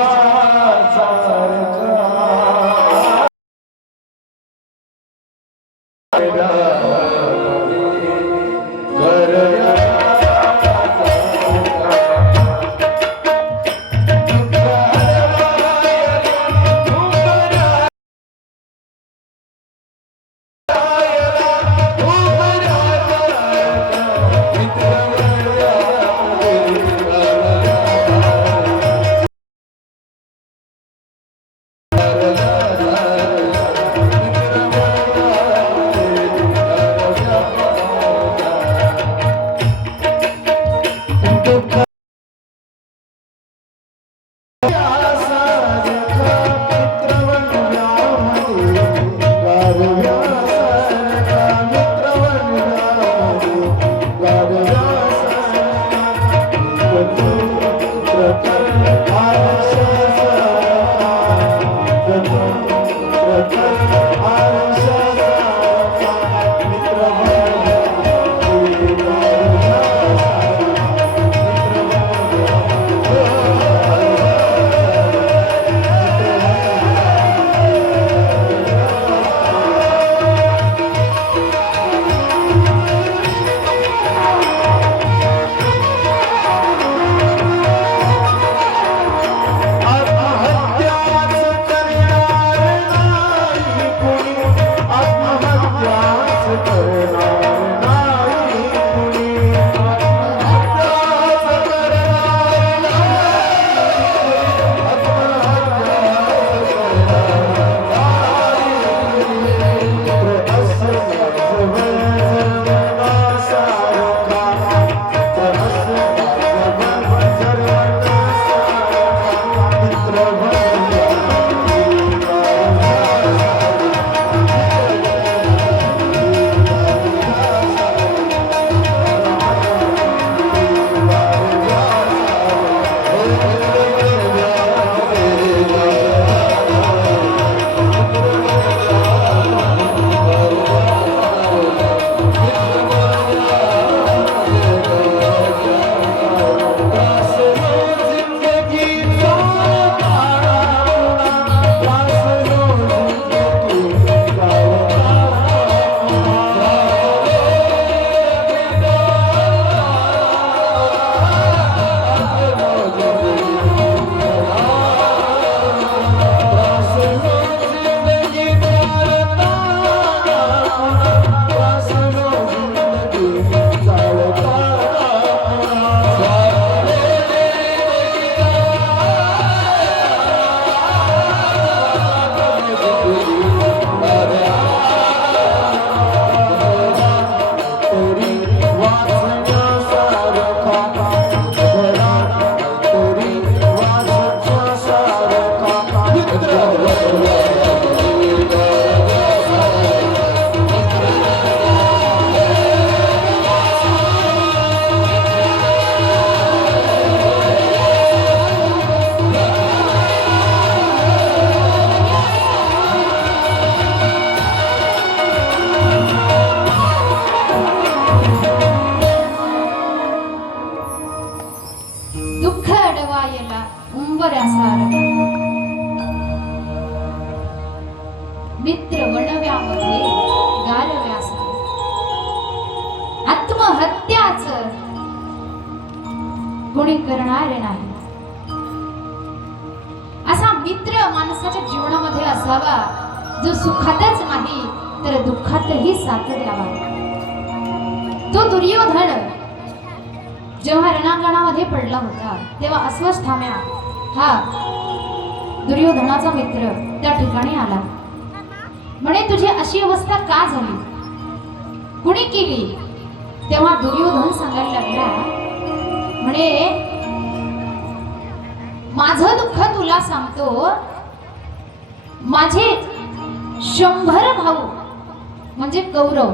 दुःख अडवायला उंबऱ्यासार मित्र वणव्यामध्ये गारव्यासार आत्महत्याच कोणी करणार नाही असा मित्र माणसाच्या जीवनामध्ये असावा जो सुखातच नाही तर दुःखातही साथ द्यावा. तो दुर्योधन जेव्हा रणांगणामध्ये पडला होता तेव्हा अश्वत्थाम्या हा दुर्योधनाचा मित्र त्या ठिकाणी आला. म्हणे तुझी अशी अवस्था का झाली, कुणी केली? तेव्हा दुर्योधन सांगायला लागला, म्हणे माझं दुःख तुला सांगतो, माझे 100 भाऊ म्हणजे कौरव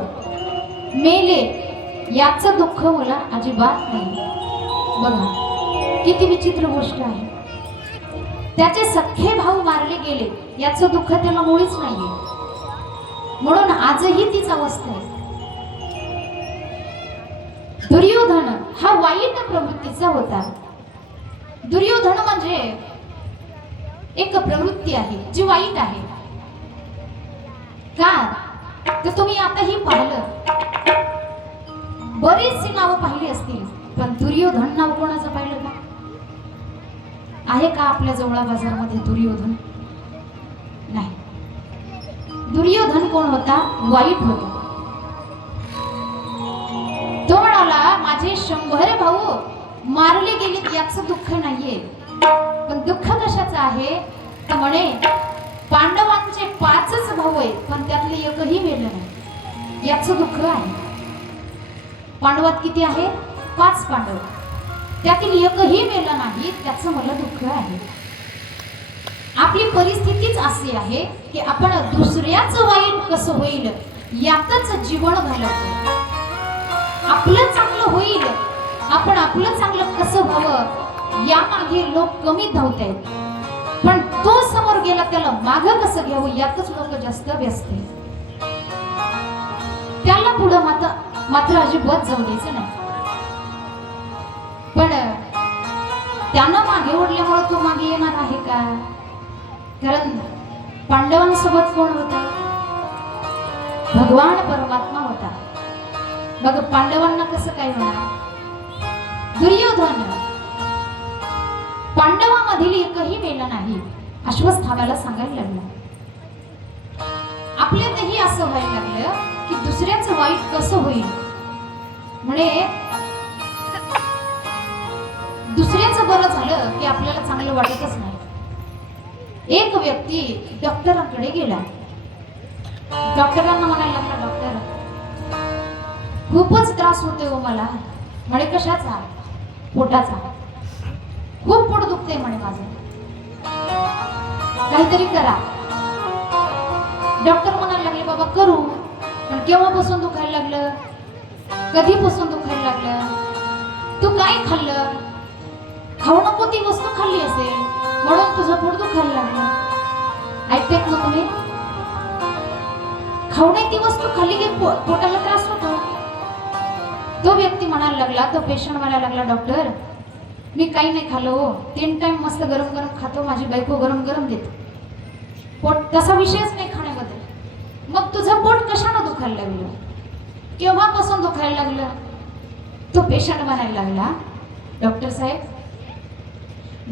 मेले याचं दुःख मला अजिबात नाही. बघा किती विचित्र गोष्ट आहे. त्याचे सख्खे भाऊ मारले गेले याचं दुःख त्याला मुळीच नाहीये. म्हणून आजही तीच अवस्था आहे. दुर्योधन हा वाईट प्रवृत्तीचा होता. दुर्योधन म्हणजे एक प्रवृत्ती आहे जी वाईट आहे. का तर तुम्ही आताही पाहिलं, बरीचशी नावं पाहिली असतील, पण दुर्योधन नाव कोणाचं पाहिलं का? आहे का आपल्या जवळा बाजारामध्ये दुर्योधन? नाही. दुर्योधन कोण होता? वाईट होता. तो म्हणाला माझे 100 भाऊ मारले गेले याचं दुःख नाहीये, पण दुःख कशाचं आहे तर म्हणे पांडवांचे 5च भाऊ आहेत पण त्यातले एकही मेलं नाही याचं दुःख आहे. पांडवात किती आहे? 5 पांडव, त्यातील एकही मेलं नाही त्याचं मला दुःख आहे. आपली परिस्थितीच अशी आहे की आपण दुसऱ्याचं वाईट कसं होईल यातच जीवन घालवतो. आपलं चांगलं होईल, आपण आपलं चांगलं कसं व्हावं या मागे लोक कमी धावत आहेत, पण तो समोर गेला त्याला मागं कसं घ्यावं यातच लोक जास्त व्यस्त आहेत. त्याला पुढं मात्र अजिबात जाऊ द्यायचं नाही. पण त्यानं मागे ओढल्यामुळे तो मागे येणार आहे का? कारण पांडवांसोबत कोण होता? भगवान परमात्मा होता. बघ पांडवांना कसं काय होणार? दुर्योधन पांडवामधील एकही मेला नाही अश्वत्थाम्याला सांगायला लागला. आपल्यातही असं व्हायला लागलं की दुसऱ्याचं वाईट कसं होईल, म्हणे दुसऱ्याचं बरं झालं की आपल्याला चांगलं वाटतच नाही. एक व्यक्ती डॉक्टरांकडे गेला. डॉक्टरांना म्हणायला लागला, डॉक्टर खूपच त्रास होतोय हो मला, म्हणे कशाचा? पोटाचा. खूप पोट दुखते म्हणे माझं, काहीतरी करा. डॉक्टर म्हणायला लागले बाबा करू, पण केव्हापासून दुखायला लागलं, कधीपासून दुखायला लागलं, तू काय खाल्लं, खाऊ नको ती वस्तू खाल्ली असेल म्हणून तुझं पोट दुखायला लागलं. ऐकतेत ना तुम्ही? खाऊ नये ती वस्तू खाल्ली की पोटाला त्रास होतो. तो व्यक्ती म्हणायला लागला, तो पेशंट म्हणायला लागला डॉक्टर मी काही नाही खाल्लं हो, 3 टाइम मस्त गरम गरम खातो, माझी बायको गरम गरम देते, पोट तसा विषयच नाही खाण्याबद्दल. मग तुझं पोट कशानं दुखायला लागलं, केव्हापासून दुखायला लागलं? तो पेशंट म्हणायला लागला डॉक्टर साहेब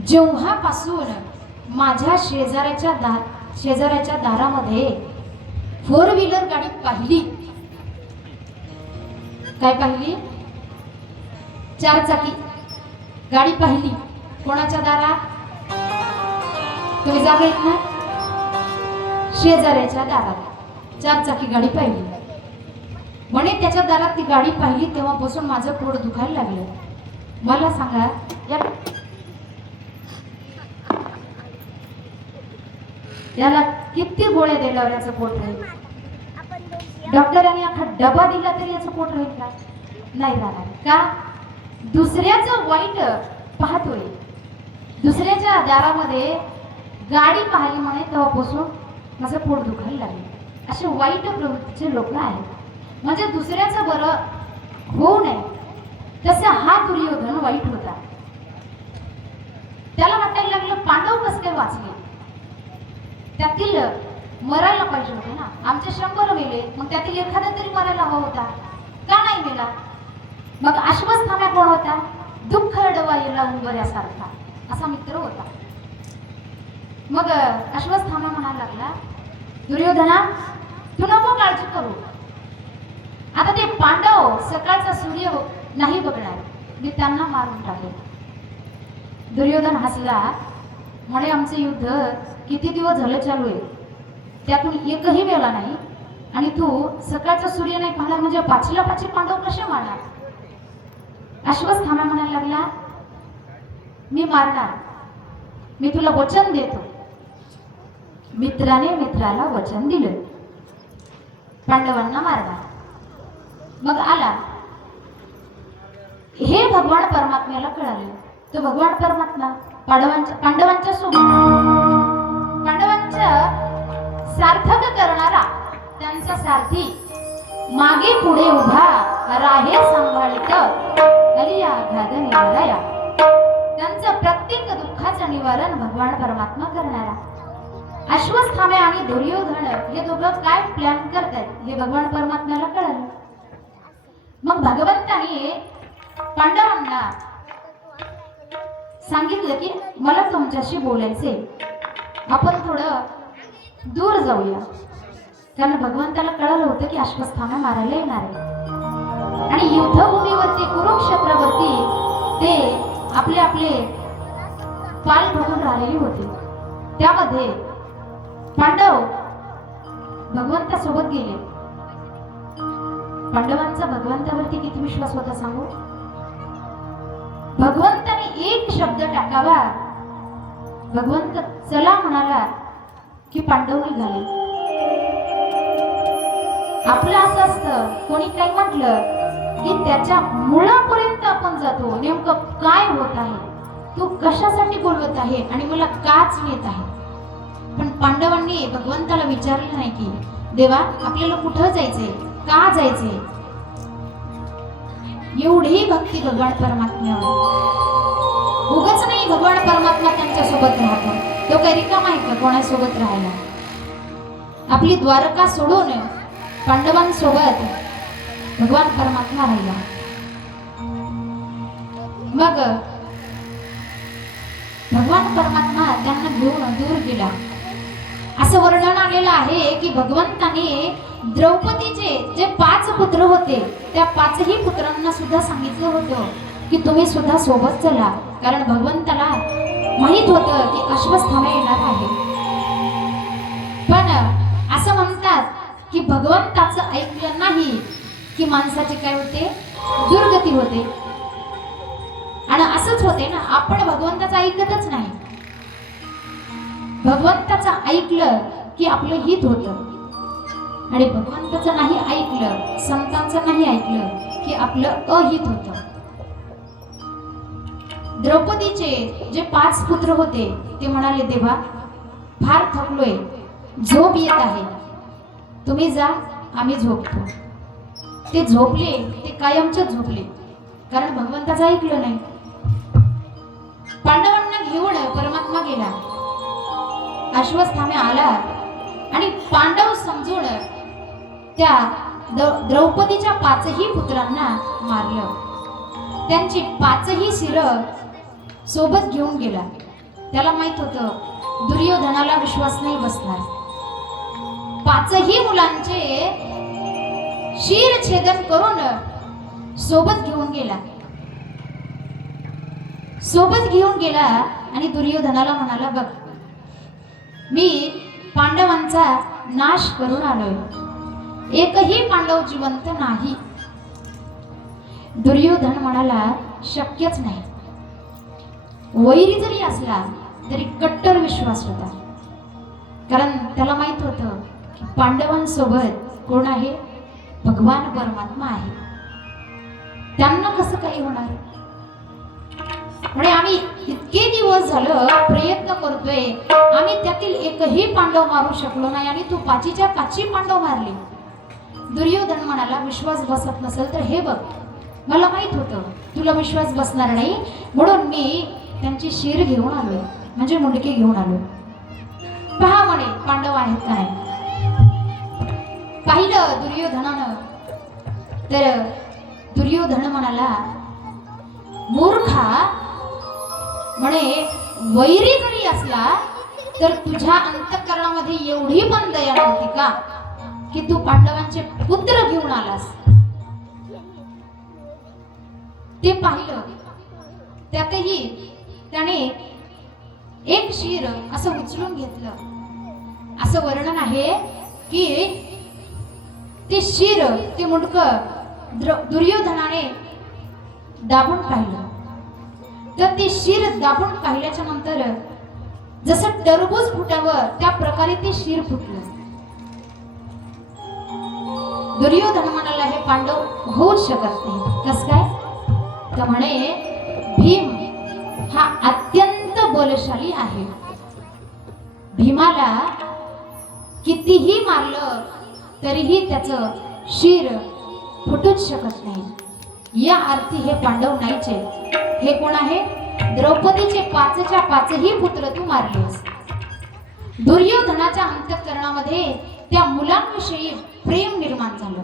जेव्हापासून माझ्या शेजाऱ्याच्या दारामध्ये 4 व्हीलर गाडी पाहिली. काय पाहिली? 4 चाकी गाडी पाहिली. कोणाच्या दारात? तुम्ही जागा येत ना? शेजाऱ्याच्या दारात 4 चाकी गाडी पाहिली. म्हणे त्याच्या दारात ती गाडी पाहिली तेव्हापासून माझं पोट दुखायला लागलं. मला सांगा याला किती गोळ्या दिल्यावर याचं पोट राहील? डॉक्टरांनी अख्खा डबा दिला तरी याचं पोट राहील का? नाही राहणार. का? दुसऱ्याचं वाईट पाहतोय, दुसऱ्याच्या दारामध्ये गाडी पाहिली म्हणे तेव्हापासून माझं पोट दुखायला लागले. असे वाईट प्रवृत्तीचे लोक आहेत. म्हणजे दुसऱ्याचं बरं होऊ नये तसा हा दुर्योधन वाईट होता. त्याला वाटायला लागलं पांडव कस काय वाचले, त्यातील मरायला पाहिजे होते ना, आमचे 100 मेले, मग त्यातील एखादा तरी मरायला हवा होता, का नाही मेला? मग अश्वत्थामा कोण होता? दुःख अडवायला उंबऱ्यासारखा असा मित्र होता. मग अश्वत्थामा म्हणायला लागला दुर्योधना तू नको काळजी करू, आता ते पांडव सकाळचा सूर्य नाही बघणार, मी त्यांना मारून टाकेल. दुर्योधन हसला म्हणे आमचे युद्ध किती दिवस झालं चालू आहे, त्यातून एकही वेळा नाही, आणि तू सकाळचा सूर्य नाही पाहिला म्हणजे 5ला 5 पांडव कसे मारणार? अश्वत्थामा म्हणायला लागला मी मारणार, मी तुला वचन देतो. मित्राने मित्राला वचन दिलं, पांडवांना मारणार. मग आला हे भगवान परमात्म्याला कळाले. तो भगवान परमात्मा पांडवांच्या सोबत, पांडवांच्या सार्थक करणारा त्यांचा सारथी मागे पुढे उभा राहे सांभाळित हरिया घाद निवाराया. त्यांचं प्रत्येक दुःखाचं निवारण भगवान परमात्मा करणारा. अश्वत्थामा आणि दुर्योधन हे दोघं काय प्लॅन करतात हे भगवान परमात्म्याला कळालं. मग भगवंताने पांडवांना सांगितलं की मला तुमच्याशी बोलायचे, आपण थोडं दूर जाऊया. कारण भगवंताला कळलं होतं की अश्वत्थामा मारायला येणार आहे, आणि युद्धभूमीवरती कुरुक्षेत्रावरती ते आपले आपले पाल बघून राहिलेले होते. त्यामध्ये पांडव भगवंतासोबत गेले. पांडवांचा भगवंतावरती किती विश्वास होता सांगू? भगवंताने एक शब्द टाकावा, भगवंत चला म्हणाला की पांडव निघाले. आपलं असं असतं कोणी काही म्हटलं की त्याच्या मुळापर्यंत आपण जातो, नेमकं काय होत आहे, तू कशासाठी बोलवत आहे आणि मला काच येत आहे. पण पांडवांनी भगवंताला विचारलं नाही की देवा आपल्याला कुठं जायचंय, का जायचंय. एवढी भक्ती भगवान परमात्म्यावर. उगाच नाही भगवान परमात्मा त्यांच्या सोबत राहतो, तो काही रिकामा आहे का कोणासोबत राहायला? आपली द्वारका सोडून पांडवांसोबत भगवान परमात्मा राहिला. मग भगवान परमात्मा त्यांना घेऊन दूर गेला. असं वर्णन आलेलं आहे की भगवंताने द्रौपदीचे जे 5 पुत्र होते त्या 5ही पुत्रांना सुद्धा सांगितलं होतं की तुम्ही सुद्धा सोबत चला, कारण भगवंताला माहित होतं की अश्वत्थामा येणार आहे. पण असं म्हणतात की भगवंताचं ऐकलं नाही की माणसाचे काय होते, दुर्गती होते. तसंच होते ना, आपण भगवंताचं ऐकतच नाही. भगवंताचं ऐकलं की आपलं हित होतं आणि भगवंताचं नाही ऐकलं, संतांचं नाही ऐकलं की आपलं अहित होतं. द्रौपदीचे जे 5 पुत्र होते ते म्हणाले, देवा फार थकलोय, झोप येत आहे, तुम्ही जा, आम्ही झोपतो. ते झोपले, ते कायमचे झोपले, कारण भगवंताचं ऐकलं नाही. पांडवांना घेऊन परमात्मा गेला, अश्वस्थाम्य आला आणि पांडव समजून त्या द्रौपदीच्या 5ही पुत्रांना मारलं. त्यांची 5ही शिरं सोबत घेऊन गेला. त्याला माहित होतं दुर्योधनाला विश्वास नाही बसणार. 5ही मुलांचे शिरछेदन करून सोबत घेऊन गेला. सोबत घेऊन गेला आणि दुर्योधनाला म्हणाला, बघ मी पांडवांचा नाश करून आलोय, एकही पांडव जिवंत नाही. दुर्योधन म्हणाला, शक्यच नाही. वैरी जरी असला तरी कट्टर विश्वास होता, कारण त्याला माहित होतं की पांडवांसोबत कोण आहे, भगवान परमात्मा आहे. त्यांना कसं काही होणार. म्हणजे आम्ही इतके दिवस झालं प्रयत्न करतोय, आम्ही त्यातील एकही पांडव मारू शकलो नाही आणि तू 5च्या 5 पांडव मारले. दुर्योधन म्हणाला, विश्वास बसत नसेल तर हे बघ, मला माहित होतं तुला विश्वास बसणार नाही, म्हणून मी त्यांची शिर घेऊन आलोय, म्हणजे मुंडके घेऊन आलोय. पहा म्हणे पांडव आहेत का नाही. पाहिलं दुर्योधनानं तर दुर्योधन म्हणाला, मूर्खा, म्हणे वैरी जरी असला तर तुझ्या अंतःकरणामध्ये एवढी पण दया नव्हती का की तू पांडवांचे पुत्र घेऊन आलास. ते पाहिलं, त्यातही त्याने एक शिर असं उचलून घेतलं. असं वर्णन आहे की ते शिर, ते मुंडकं दुर्योधनाने दाबून पाहिलं. तर ते शिर दाबून पाहिल्याच्या नंतर जसं टरबूज फुटावं त्या प्रकारे ते शिर फुटलं. दुर्योधन म्हणाला, हे पांडव होऊच शकत नाही. कस काय. तर म्हणे भीम हा अत्यंत बलशाली आहे, भीमाला कितीही मारलं तरीही त्याचं शिर फुटूच शकत नाही. या अर्थी हे पांडव नाहीचे. हे कोण आहे, द्रौपदीचे 5च्या 5ही पुत्र तू मारलेस. दुर्योधनाच्या अंतःकरणामध्ये त्या मुलांविषयी प्रेम निर्माण झालं.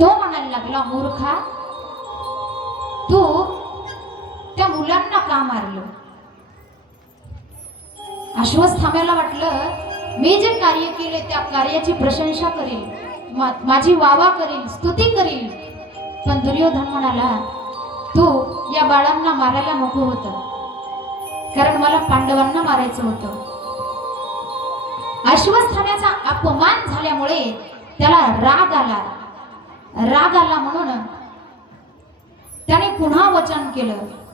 तो म्हणायला लागला, मूर्खा, तू त्या मुलांना का मारलं. अश्वस्थाम्याला वाटलं मी जे कार्य केले त्या कार्याची प्रशंसा करेल, माझी वावा करेल, स्तुती करेल. पण दुर्योधन म्हणाला, तू या बाळांना मारायला नको होतं, कारण मला पांडवांना मारायचं होतं. अश्वस्थाम्याचा अपमान झाल्यामुळे त्याला राग आला. राग आला म्हणून त्याने पुन्हा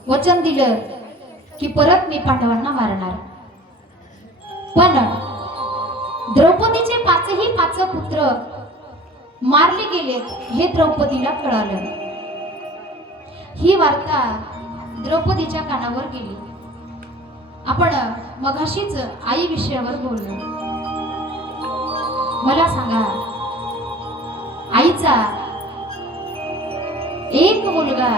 वचन दिलं की परत मी पांडवांना मारणार. पण द्रौपदीचे 5ही 5 पुत्र मारले गेले हे द्रौपदीला कळालं. ही वार्ता द्रौपदीच्या कानावर गेली. आपण मगाशीच आई विषयावर बोललो. मला सांगा, आईचा एक मुलगा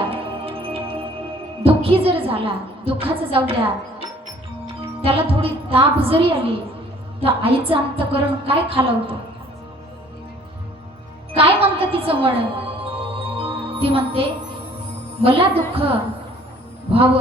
दुःखी जर झाला, दुःखाचं जाऊ द्या, त्याला थोडी ताप जरी आली तर आईचं अंतःकरण काय खालावतं, काय म्हणतं तिचं मन. ती म्हणते मला दुःख व्हावं.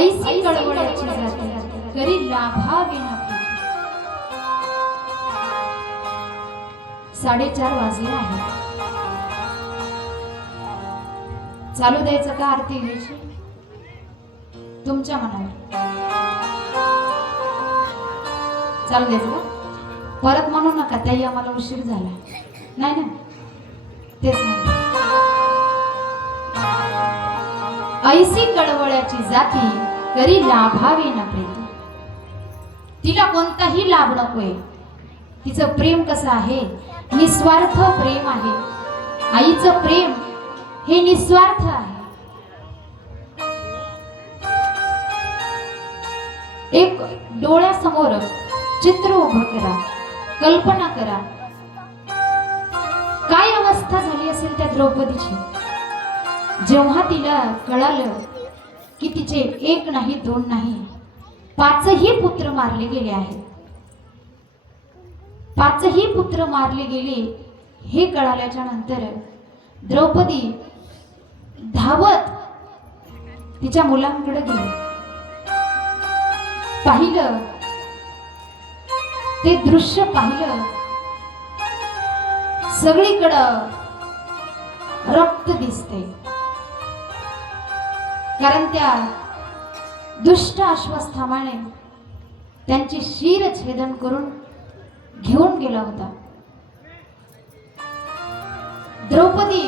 ऐसी कळवळ्याची जाती करी लाभावी ना प्रीती. 4:30 वाजले आहेत. चालू द्यायचं का आरती घ्यायची तुमच्या मनावर? चालू द्यायचं का? परत म्हणू नका ताई आम्हाला उशीर झाला. नाही ना, तेच म्हणते. ऐसी कळवळ्याची जाती करी लाभावी ना प्रीती. तिला कोणताही लाभ नकोय. तिचं प्रेम कसं आहे? निस्वार्थ प्रेम आहे. आईचं प्रेम हे निस्वार्थ आहे. एक डोळ्यासमोर चित्र उभं करा, कल्पना करा. काय अवस्था झाली असेल त्या द्रौपदीची जेव्हा तिला कळालं की तिचे 1 नाही 2 नाही 5ही पुत्र मारले गेले आहेत. 5ही पुत्र मारले गेले हे कळाल्याच्या नंतर द्रौपदी धावत तिच्या मुलांकडे गेली. पाहिलं ते दृश्य पाहिलं. सगळीकडं रक्त दिसते. कारण त्या दुष्ट अश्वस्थामाने त्यांची शिर छेदन करून घेऊन गेला होता. द्रौपदी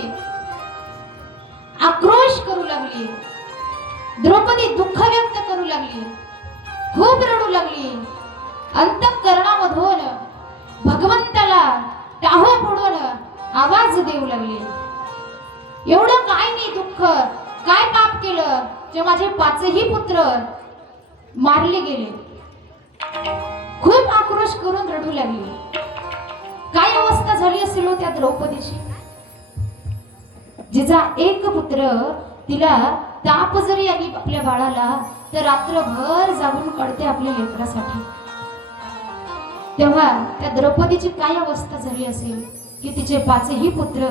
आक्रोश करू लागली. द्रौपदी दुःख व्यक्त करू लागली. खूप रडू लागली. अंतःकरणामधून भगवंताला टाहो फोडून आवाज देऊ लागली. एवढं काय मी दुःख काय पाप केलं जे माझे 5ही पुत्र मारले गेले? खूप आक्रोश करून रडू लागली. काय अवस्था झाली असेल हो त्या द्रौपदीची? जिचा 1 पुत्र तिला ताप जरी आली आपल्या बाळाला तर रात्रभर जागून काढते आपल्या लेकरासाठी. तेव्हा त्या द्रौपदीची काय अवस्था झाली असेल की तिचे 5ही पुत्र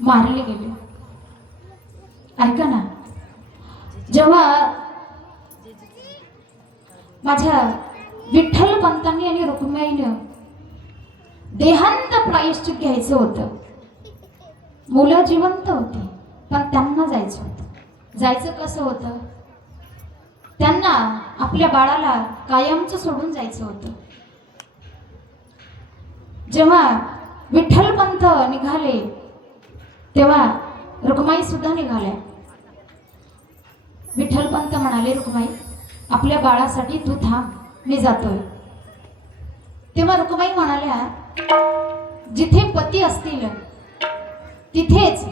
मारले गेले? ऐका ना, जेव्हा माझ्या विठ्ठल पंतांनी आणि रुक्मिणीनं देहांत प्रायश्चित घ्यायचं होतं. मुलं जिवंत होती पण त्यांना जायचं होतं. जायचं कसं होतं? त्यांना आपल्या बाळाला कायमचं सोडून जायचं होतं. जेव्हा विठ्ठल पंत निघाले तेव्हा रुक्माई सुद्धा निघाल्या. विठ्ठल पंत म्हणाले, रुक्माई आपल्या बाळासाठी तू थांब, मी जातोय. तेव्हा रुक्माई म्हणाल्या, जिथे पती असतील तिथेच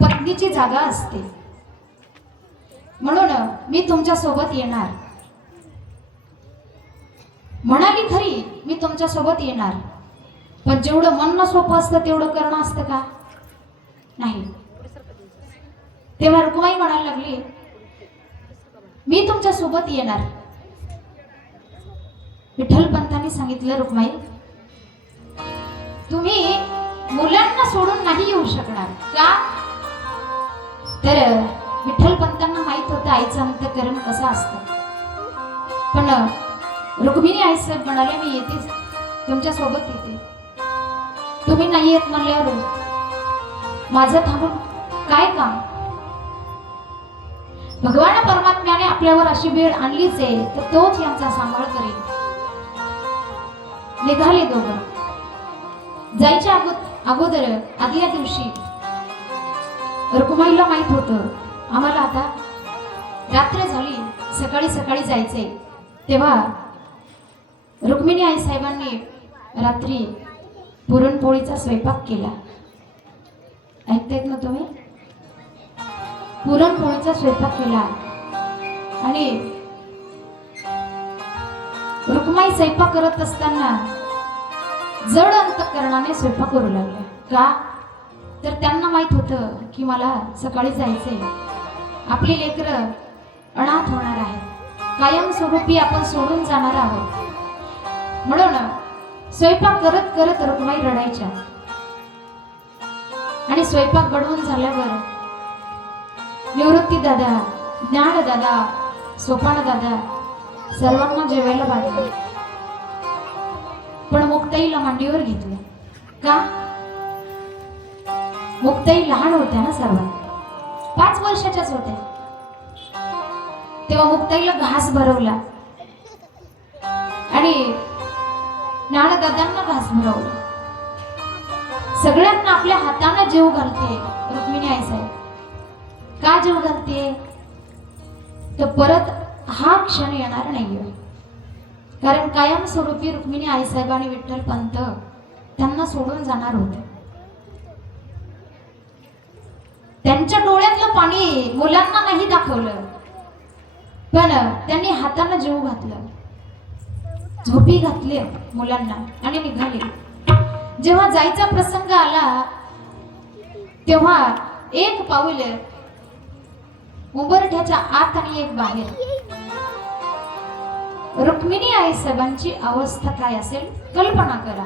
पत्नीची जागा असते. म्हणून मी तुमच्या सोबत येणार. म्हणाली खरी मी तुमच्या सोबत येणार, पण जेवढं म्हणणं सोपं असतं तेवढं करणं असतं का? नाही. तेव्हा रुक्माई म्हणायला लागली, मी तुमच्या सोबत येणार. विठ्ठल पंतांनी सांगितलं, रुक्माई तुम्ही मुलांना सोडून नाही येऊ शकणार का? तर विठ्ठल पंतांना माहित होतं आईचं अंतःकरण कसं असतं. पण रुक्मिणी आई साहेब म्हणाले, मी येतेच, तुमच्या सोबत येते. तुम्ही नाही येत म्हणल्यावर माझं थांबून काय काम? भगवान परमात्म्याने आपल्यावर अशी वेळ आणलीच आहे तर तोच यांचा सांभाळ करेल. निघाले दोघं. जायच्या अगोदर आदल्या दिवशी रुक्माईला माहित होतं आम्हाला आता रात्र झाली, सकाळी सकाळी जायचंय. तेव्हा रुक्मिणी आई साहेबांनी रात्री पुरणपोळीचा स्वयंपाक केला. ऐकतायत ना तुम्ही? पुरणपोळीचा स्वयंपाक केला आणि रुक्माई स्वयंपाक करत असताना जड अंतःकरणाने स्वयंपाक करू लागल्या. का? तर त्यांना माहित होतं की मला सकाळी जायचंय. आपली लेकरं अनाथ होणार आहे, कायमस्वरूपी आपण सोडून जाणार आहोत. म्हणून स्वयंपाक करत करत रुक्माई रडायच्या. आणि स्वयंपाक बनवून झाल्यावर निवृत्ती दादा ज्ञान दादा, सोपान दादा सर्वांना जेवायला वाढलं, पण मुक्ताईला मांडीवर घेतलं. का? मुक्ताई लहान होत्या ना, सर्वात 5 वर्षाच्याच होत्या. तेव्हा मुक्ताईला घास भरवला आणि ज्ञानदादांना घास भरवला. सगळ्यांना आपल्या हाताने जेव घालते रुक्मिणी आईसाहेब. का जेव घालते? तर परत हा क्षण येणार नाहीये. कारण कायमस्वरूपी रुक्मिणी आईसाहेब आणि विठ्ठल पंत त्यांना सोडून जाणार होते. त्यांच्या डोळ्यातलं पाणी मुलांना नाही दाखवलं, पण त्यांनी हाताने जीव घातलं, झोपी घातली मुलांना आणि निघाले. जेव्हा जायचा प्रसंग आला तेव्हा एक पाऊल उंबरठ्याच्या आत आणि एक बाहेर. रुक्मिणी आईसाहेबांची अवस्था काय असेल कल्पना करा.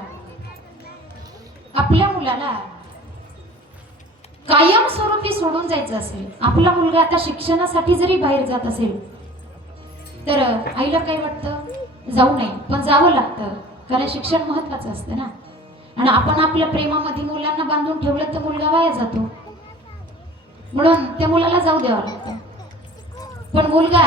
आपल्या मुलाला कायमस्वरूपी सोडून जायचं असेल, आपला मुलगा आता शिक्षणासाठी जरी बाहेर जात असेल तर आईला काय वाटतं? जाऊ नये, पण जावं लागतं, कारण शिक्षण महत्वाचं असतं ना. आणि आपण आपल्या प्रेमामध्ये मुलांना बांधून ठेवलं तर मुलगा वाया जातो, म्हणून त्या मुलाला जाऊ द्यावं लागतं. पण मुलगा